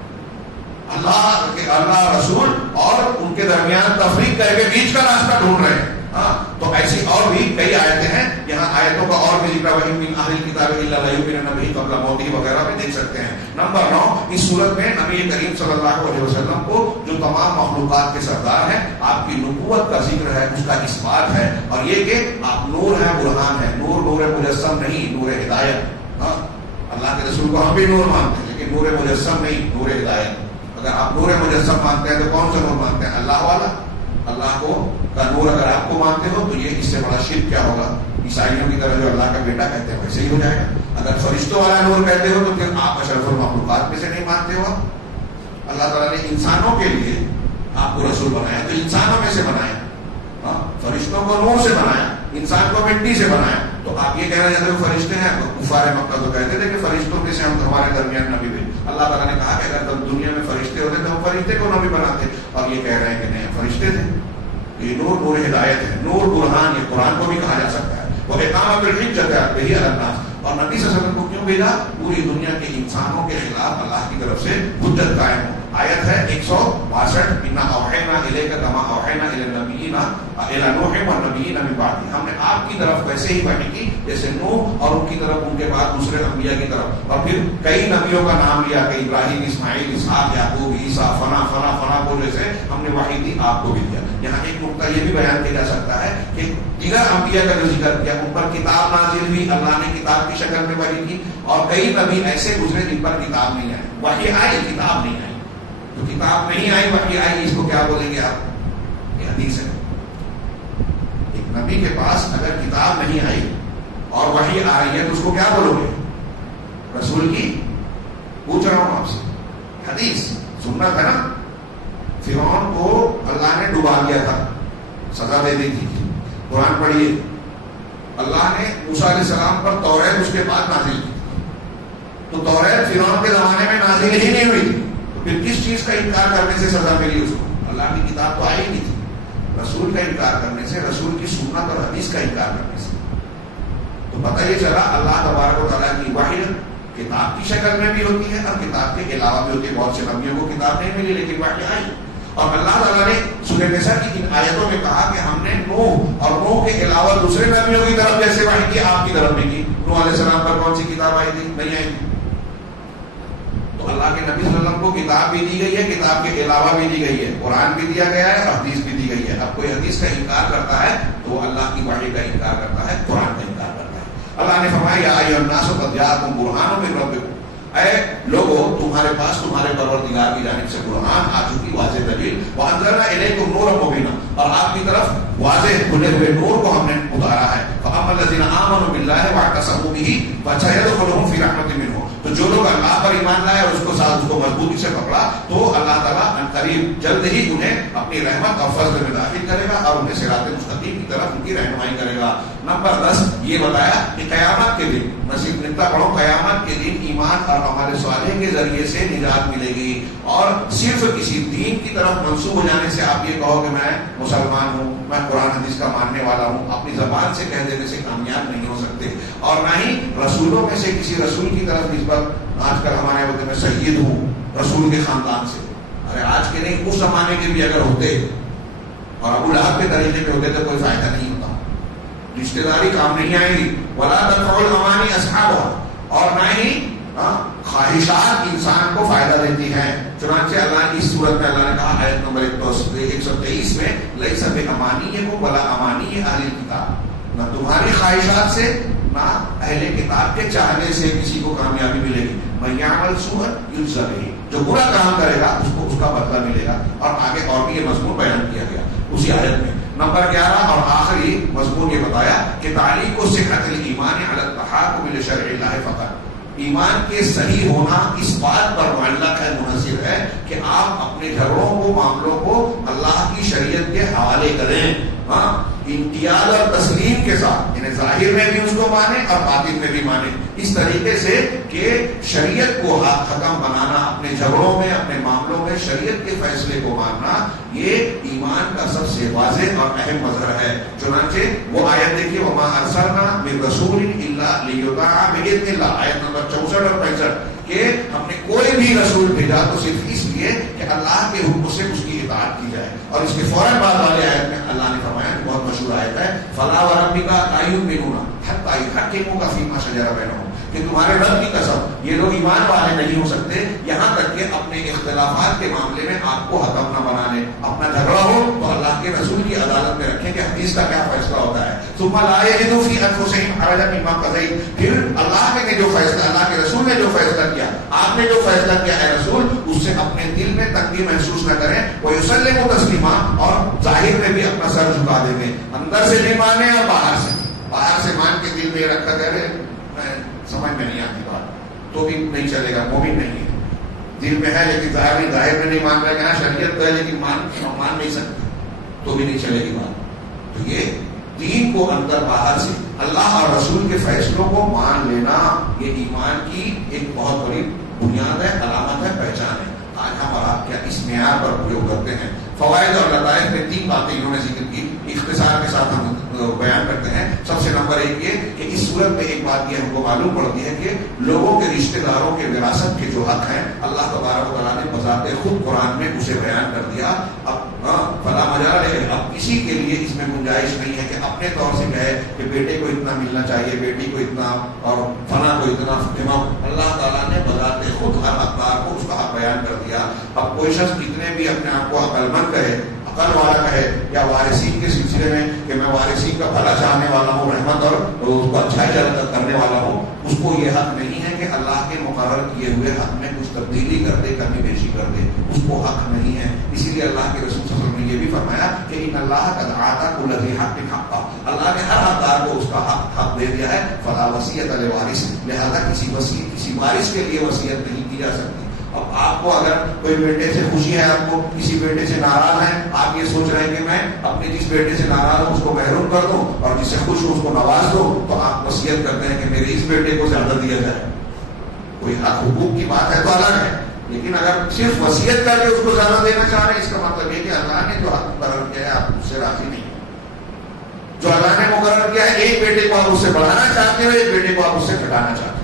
اللہ رسول اور ان کے درمیان تفریق کر کے بیچ کا راستہ ڈھونڈ رہے ہیں. تو ایسی اور بھی کئی آیتیں ہیں. یہاں آیتوں کا اور بھی ذکر وَإِن مِّنْ أَهْلِ الْكِتَابِ إِلَّا لَيُؤْمِنَنَّ بِهِ قَبْلَ مَوْتِهِ وغیرہ میں دیکھ سکتے ہیں. نمبر 9، اس صورت میں نبی کریم صلی اللہ علیہ وسلم کو جو تمام مخلوقات کے سردار ہیں، آپ کی نبوت کا ذکر ہے، اس کا اثبات ہے، اور یہ کہ آپ نور ہیں، برہان ہے. نور مجسم نہیں، نور ہدایت. اللہ کے رسول کو ہم بھی نور مانتے ہیں، لیکن نور مجسم نہیں، نور ہدایت. اگر آپ نور مجسم مانتے ہیں تو کون سا نور مانتے ہیں؟ اللہ والا. اللہ کو کا نور اگر آپ کو مانتے ہو تو یہ اس سے بڑا شرک کیا ہوگا؟ عیسائیوں کی طرح جو اللہ کا بیٹا کہتے ہیں ویسے ہی ہو جائے گا. اگر فرشتوں والا نور کہتے ہو تو پھر آپ اشرف المخلوقات میں سے نہیں مانتے ہو. اللہ تعالیٰ نے انسانوں کے لیے آپ کو رسول بنایا تو انسانوں میں سے بنایا. فرشتوں کو نور سے بنایا، انسان کو مٹی سے بنایا. تو آپ یہ کہنا چاہتے ہو فرشتے ہیں؟ کفار مکہ تو کہتے تھے کہ فرشتوں میں سے ہم ہمارے درمیان نبی بھی. اللہ تعالیٰ نے کہا کہ اگر تم دنیا میں فرشتے ہوتے تو ہم فرشتے کو نبی بناتے. اور یہ کہہ رہے ہیں کہ نہیں فرشتے تھے. یہ نور ہدایت ہے، نور برہان. یہ قرآن کو بھی کہا جا سکتا ہے. وہ اقامت الحجت ہے بہی الناس. اور نبی صلی اللہ علیہ وسلم کو کیوں بھیجا؟ پوری دنیا کے انسانوں کے خلاف اللہ کی طرف سے حجت قائم ہو. آیت ہے 162، انا اوحینا الیک کما اوحینا الی النبیین الی نوح والنبیین من بعدہ. ہم نے آپ کی طرف ویسے ہی وحی کی جیسے نوح اور ان کی طرف ان کے بعد دوسرے انبیاء کی طرف. اور پھر کئی نبیوں کا نام لیا کہ ابراہیم، اسماعیل، اسحاق، یعقوب، عیسیٰ، فنا فنا فنا کو جیسے ہم نے وحی دی آپ کو بھی دیا. یہاں ایک نقطہ یہ بھی بیان کیا جا سکتا ہے کہ دیگر انبیاء کا جو ذکر کیا ان پر کتاب نازل ہوئی، اللہ نے کتاب کی شکل میں وحی کی. اور کئی نبی ایسے گزرے جن پر کتاب نہیں آئی. وحی آئی، کتاب نہیں آئی. تو کتاب نہیں آئی، وحی آئی، اس کو کیا بولیں گے آپ؟ یہ حدیث ہے. ایک نبی کے پاس اگر کتاب نہیں آئی اور وحی آ رہی ہے تو اس کو کیا بولو گے؟ رسول کی. پوچھ رہا ہوں آپ سے، حدیث سنت ہے نا. فرعون کو اللہ نے ڈبا دیا تھا، سزا دے دی تھی. قرآن پڑھیے، اللہ نے موسیٰ علیہ السلام پر توریت اس کے بعد نازل کی. تو توریت فرعون کے زمانے میں نازل ہی نہیں ہوئی تھی. پھر کس چیز کا انکار کرنے سے سزا ملی اس کو؟ اللہ کی کتاب تو آئی نہیں تھی. رسول کا انکار کرنے سے، رسول کی سنت اور حدیث کا انکار کرنے سے. تو پتہ یہ چلا اللہ تبارک و تعالیٰ کی وحی کتاب کی شکل میں بھی ہوتی ہے اور کتاب کے علاوہ بھی ہوتی ہے. بہت سے نبیوں کو کتاب نہیں ملی لیکن وحی آئی. اور اللہ تعالیٰ نے سورہ نساء کی ان آیتوں میں کہا کہ ہم نے نوح اور نوح کے علاوہ دوسرے نبیوں کی طرف جیسے وحی کی آپ کی طرف بھی کی. نوح علیہ السلام پر کون سی کتاب آئی تھی؟ نہیں آئی تھی. تو اللہ کے نبی صلی اللہ علیہ وسلم کو کتاب بھی دی گئی ہے، کتاب کے علاوہ بھی دی گئی ہے. قرآن بھی دیا گیا ہے اور حدیث بھی دی گئی ہے. اب کوئی حدیث کا انکار کرتا ہے تو وہ اللہ کی وحی کا انکار کرتا ہے، قرآن کا انکار کرتا ہے. اللہ نے فرمایا یا ایھا الناس قد جاءکم برہان من ربکم، اے لوگو تمہارے پاس تمہارے پروردگار کی جانب سے برہان آ چکی، واضح دلیل. وانزلنا الیکم نورا مبینا، اور آپ کی طرف واضح کھلے ہوئے نور کو ہم نے اتارا ہے. فاما الذین آمنوا باللہ واعتصموا بہ فسيدخلهم فی رحمۃ منہ. تو جو لوگ اللہ پر ایمان لائے اور اس کو مضبوطی سے پکڑا تو اللہ تعالیٰ عنقریب جلد ہی انہیں اپنی رحمت اور فضل میں داخل کرے گا اور انہیں صراط مستقیم کی طرف ان کی رہنمائی کرے گا. نمبر 10 یہ بتایا کہ قیامت کے دن، نصیب نکتا پڑھو، قیامت کے دن ایمان اور عمل صالح کے ذریعے سے نجات ملے گی. اور صرف کسی دین کی طرف منسوب ہو جانے سے آپ یہ کہو کہ میں مسلمان ہوں، میں قرآن حدیث کا ماننے والا ہوں، اپنی زبان سے کہہ دینے سے کامیاب نہیں ہو سکتے. اور نہ ہی رسولوں میں سے کسی رسول کی طرف نسبت. آج کل ہمارے وقت میں سید ہوں رسول کے خاندان سے. ارے آج کے نہیں، اس زمانے کے بھی اگر ہوتے اور ابو لہب کے طریقے پہ ہوتے تو کوئی فائدہ نہیں ہوتا. رشتے داری کام نہیں آئے گی. ولا تنفع الامانی اصحابها، اور نہ ہی خواہشات انسان کو فائدہ دیتی ہیں. چنانچہ اللہ کی اس صورت میں اللہ نے کہا آیت نمبر 123 میں لیس بامانیکم ولا امانی اہل الکتاب، نہ تمہاری خواہشات سے نہ اہل کتاب کے چاہنے سے کسی کو کامیابی ملے گی. من یعمل سوءا یجزی بہ، جو برا کام کرے گا اس کو اس کا بدلہ ملے گا. اور آگے اور بھی یہ مضمون بیان کیا گیا اسی آیت میں. نمبر 11 اور آخری مضمون یہ بتایا کہ تعلیق و صحت الایمان علی التحاکم لشرع اللہ فقط. ایمان کے صحیح ہونا اس بات پر معلق ہے، منحصر ہے کہ آپ اپنے جھگڑوں کو، معاملوں کو اللہ کی شریعت کے حوالے کریں. امتیاز اور تسلیم کے ساتھ، یعنی ظاہر میں بھی اس کو مانیں اور باطن میں بھی مانیں، اس طریقے سے کہ شریعت کو حکم بنانا، اپنے جھگڑوں میں، اپنے معاملوں میں شریعت کے فیصلے کو ماننا، یہ ایمان کا سب سے واضح اور اہم مظہر ہے. چنانچہ وہ آیت دیکھیے وما ارسلنا من رسول الا لیطاع باذن اللہ، آیت نمبر 64 اور 65، کہ ہم نے کوئی بھی رسول بھیجا تو صرف اس لیے کہ اللہ کے حکم سے اس کی اطاعت کی جائے. اور اس کے فوراً بعد والے آیت میں اللہ نے فرمایا کہ بہت مشہور آیت ہے فلا وربک لا یؤمنون حتی یحکموک فیما شجر بینہم، کہ تمہارے رب کی قسم یہ لوگ ایمان والے نہیں ہو سکتے یہاں تک کہ اپنے اختلافات کے معاملے میں آپ کو حکم نہ بنا لیں. اپنا جھگڑا ہو تو اللہ کے رسول کی عدالت میں رکھیں کہ حدیث کا کیا فیصلہ ہوتا ہے. ثم لا یجدوا فی انفسہم حرجا مما قضیت، پھر اللہ نے جو فیصلہ، اللہ کے رسول نے جو فیصلہ کیا، آپ نے جو فیصلہ کیا ہے رسول، اس سے اپنے دل میں تنگی محسوس نہ کریں. ویسلموا تسلیما، اور ظاہر میں بھی اپنا سر جھکا دیں گے، اندر سے نہیں مانے اور باہر سے مان کے دل میں رکھا کرے سمجھ میں نہیں آتی بات تو بھی نہیں چلے گا. مومن نہیں ہے، دل میں ہے لیکن ظاہر میں نہیں مان رہا. یہاں شریعت تو ہے لیکن مان نہیں سکتے تو بھی نہیں چلے گی بات. تو یہ دین کو اندر باہر سے اللہ اور رسول کے فیصلوں کو مان لینا یہ ایمان کی ایک بہت بڑی بنیاد ہے، علامت ہے، پہچان ہے. آج ہم اور آپ کیا اس معیار پر پریوگ کرتے ہیں. فوائد اور لطائف میں 3 باتیں انہوں نے ذکر کی، اختصار کے ساتھ ہم بیان کرتے ہیں. سب سے نمبر 1 یہ کہ اس صورت میں ایک بات یہ ہم کو معلوم پڑتی ہے کہ لوگوں کے رشتہ داروں کے وراثت کے جو حق ہیں اللہ تبارک و تعالیٰ نے بذات خود قرآن میں اسے بیان کر دیا. اب فلا مجال ہے، اب کسی کے لیے اس میں گنجائش نہیں ہے کہ اپنے طور سے کہے کہ بیٹے کو اتنا ملنا چاہیے، بیٹی کو اتنا اور فلاں کو اتنا. اللہ تعالیٰ نے بذات خود ہر حقدار کو اس کا حق بیان کر دیا. اب کوئی شخص کتنے بھی اپنے آپ کو عقل مند کہے، عقل والا کہے، یا وارثین کے سلسلے میں کہ میں وارثین کا بھلا چاہنے والا ہوں، رحمت اور اس کو اچھائی کرنے والا ہوں، اس کو یہ حق نہیں ہے کہ اللہ کے مقرر کیے ہوئے حق میں کچھ تبدیلی کر دے، کمی بیشی کر دے. اس کو حق نہیں ہے. اسی لیے اللہ کے رسول صلی اللہ علیہ وسلم نے یہ بھی فرمایا کہ ان اللہ قد آتا کل ذی حق حقا، اللہ نے ہر حقدار کو اس کا حق دے دیا ہے. فلا وصیت لوارث، لہذا کسی وارث کے لیے وصیت نہیں کی جا سکتی. اب آپ کو اگر کوئی بیٹے سے خوشی ہے، آپ کو کسی بیٹے سے ناراض ہیں، آپ یہ سوچ رہے ہیں کہ میں اپنے جس بیٹے سے ناراض ہوں اس کو محروم کر دوں اور جس سے خوش ہوں اس کو نواز دوں، تو آپ وصیت کرتے ہیں کہ میرے اس بیٹے کو زیادہ دیا جائے. کوئی حق حقوق کی بات ہے تو الگ ہے، لیکن اگر صرف وصیت کر کے اس کو زیادہ دینا چاہ رہے ہیں، اس کا مطلب یہ کہ اللہ نے جو حق مقرر کیا ہے آپ اس سے راضی نہیں ہیں. جو اللہ نے مقرر کیا ہے، ایک بیٹے کو آپ اس سے بڑھانا چاہتے ہو، ایک بیٹے کو آپ اس سے گھٹانا چاہتے ہو.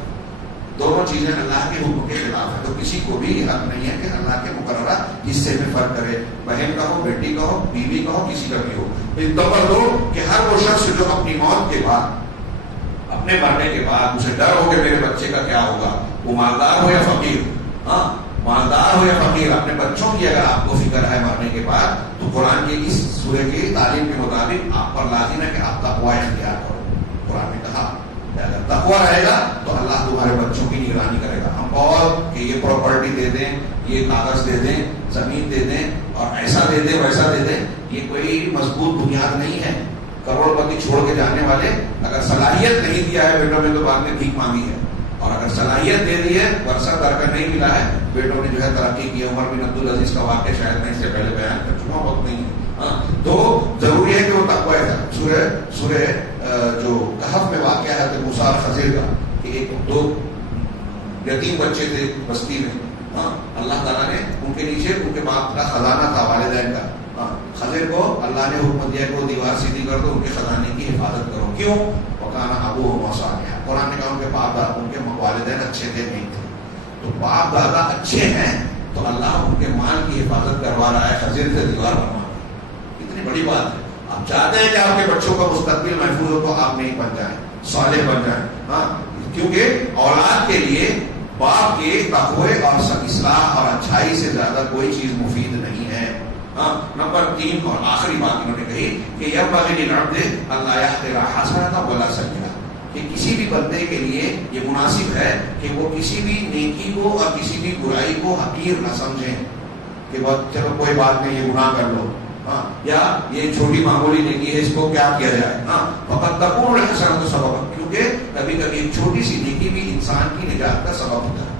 دونوں چیزیں اللہ کے حکم کے خلاف ہے. تو کسی کو بھی حق نہیں ہے کہ اللہ کے مقررہ حصے میں فرق کرے، بہن کا ہو، بیٹی کا ہو، بیوی کا ہو، کسی کا بھی ہو. نمبر 2 کہ ہر وہ شخص جو اپنی موت کے بعد، اپنے مرنے کے بعد اسے ڈر ہو کہ میرے بچے کا کیا ہوگا، وہ مالدار ہو یا فقیر، مالدار ہو یا فقیر، اپنے بچوں کی اگر آپ کو فکر ہے مرنے کے بعد، تو قرآن کی اس سورہ کی تعلیم کے مطابق آپ پر لازم ہے کہ آپ تقوی اختیار کرو. قرآن نے کہا اگر تقوی رہے گا تو اللہ تمہارے بچوں کی نگرانی کرے گا. ہم اور کہ یہ پراپرٹی دے دیں، یہ کاغذ دے دیں، زمین دے دیں اور ایسا دے دیں ویسا دے دیں، یہ کوئی مضبوط بنیاد نہیں ہے. کروڑ پتی چھوڑ کے جانے والے اگر صلاحیت نہیں دیا ہے بیٹوں نے تو بعد میں بھیک مانگی ہے، اور اگر صلاحیت دے دی ہے، ورثہ درکہ نہیں ملا ہے، بیٹوں نے جو ہے ترقی کی. عمر بن عبدالعزیز کا واقعہ شاید میں اس سے پہلے بیان کر چکا ہوں، وقت نہیں ہے. تو ضروری ہے کہ وہ تقوی ہے. سورہ جو کہف میں واقعہ ہے تو موسیٰ اور خضر کا کہ 2 یتیم بچے تھے بستی میں، اللہ تعالیٰ نے ان کے نیچے ان کے باپ کا خزانہ تھا، والدین کا. خضر کو اللہ نے حکم دیا کہ وہ دیوار سیدھی کر دو، ان کے خزانے کی حفاظت کرو. کیوں؟ وَكَانَ أَبُوهُمَا صَالِحًا. قرآن نے کہا ان کے باپ دادا، ان کے والدین اچھے تھے، نہیں تھے. تو باپ دادا اچھے ہیں تو اللہ ان کے مال کی حفاظت کروا رہا ہے، خضر سے دیوار بنوا. اتنی بڑی بات ہے. آپ چاہتے ہیں کہ آپ کے بچوں کا مستقبل محفوظ ہو تو آپ نہیں بن جائیں، صالح بن جائیں. کیونکہ اولاد کے لیے باپ کے تقوی اور اصلاح اور اچھائی سے زیادہ کوئی چیز مفید نہیں ہے. نمبر 3 اور آخری بات انہوں نے کہی کہ ينبغي للعبد الا يحقر حسنة ولا سيئة، کہ کسی بھی بندے کے لیے یہ مناسب ہے کہ وہ کسی بھی نیکی کو اور کسی بھی برائی کو حقیر نہ سمجھیں کہ بس چلو کوئی بات نہیں، یہ گناہ کر لو، یا یہ چھوٹی معمولی نیکی ہے، اس کو کیا کیا جائے. فقط تكون الحسنة سببا، کیونکہ کبھی کبھی ایک چھوٹی سی نیکی بھی انسان کی نجات کا سبب ہوتا ہے.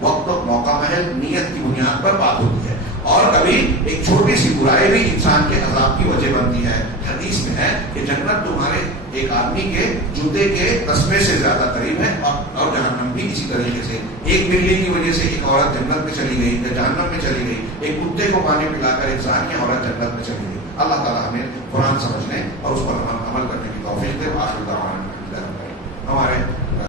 وقت موقع محل نیت کی بنیاد پر بات ہوتی ہے. اور کبھی ایک چھوٹی سی برائی بھی انسان کے عذاب کی وجہ بنتی ہے. حدیث میں ہے کہ جنت تمہارے ایک آدمی کے جوتے کے تسمے سے زیادہ قریب ہے، اور جہنم بھی اسی طریقے سے. ایک بلی کی وجہ سے ایک عورت جنت میں چلی گئی یا جہنم میں چلی گئی، ایک کتے کو پانی پلا کر ایک ثانیہ عورت جنت میں چلی گئی. اللہ تعالیٰ ہمیں قرآن سمجھنے اور اس پر عمل کرنے کی توفیق دے. آخر دعوانا ہمارے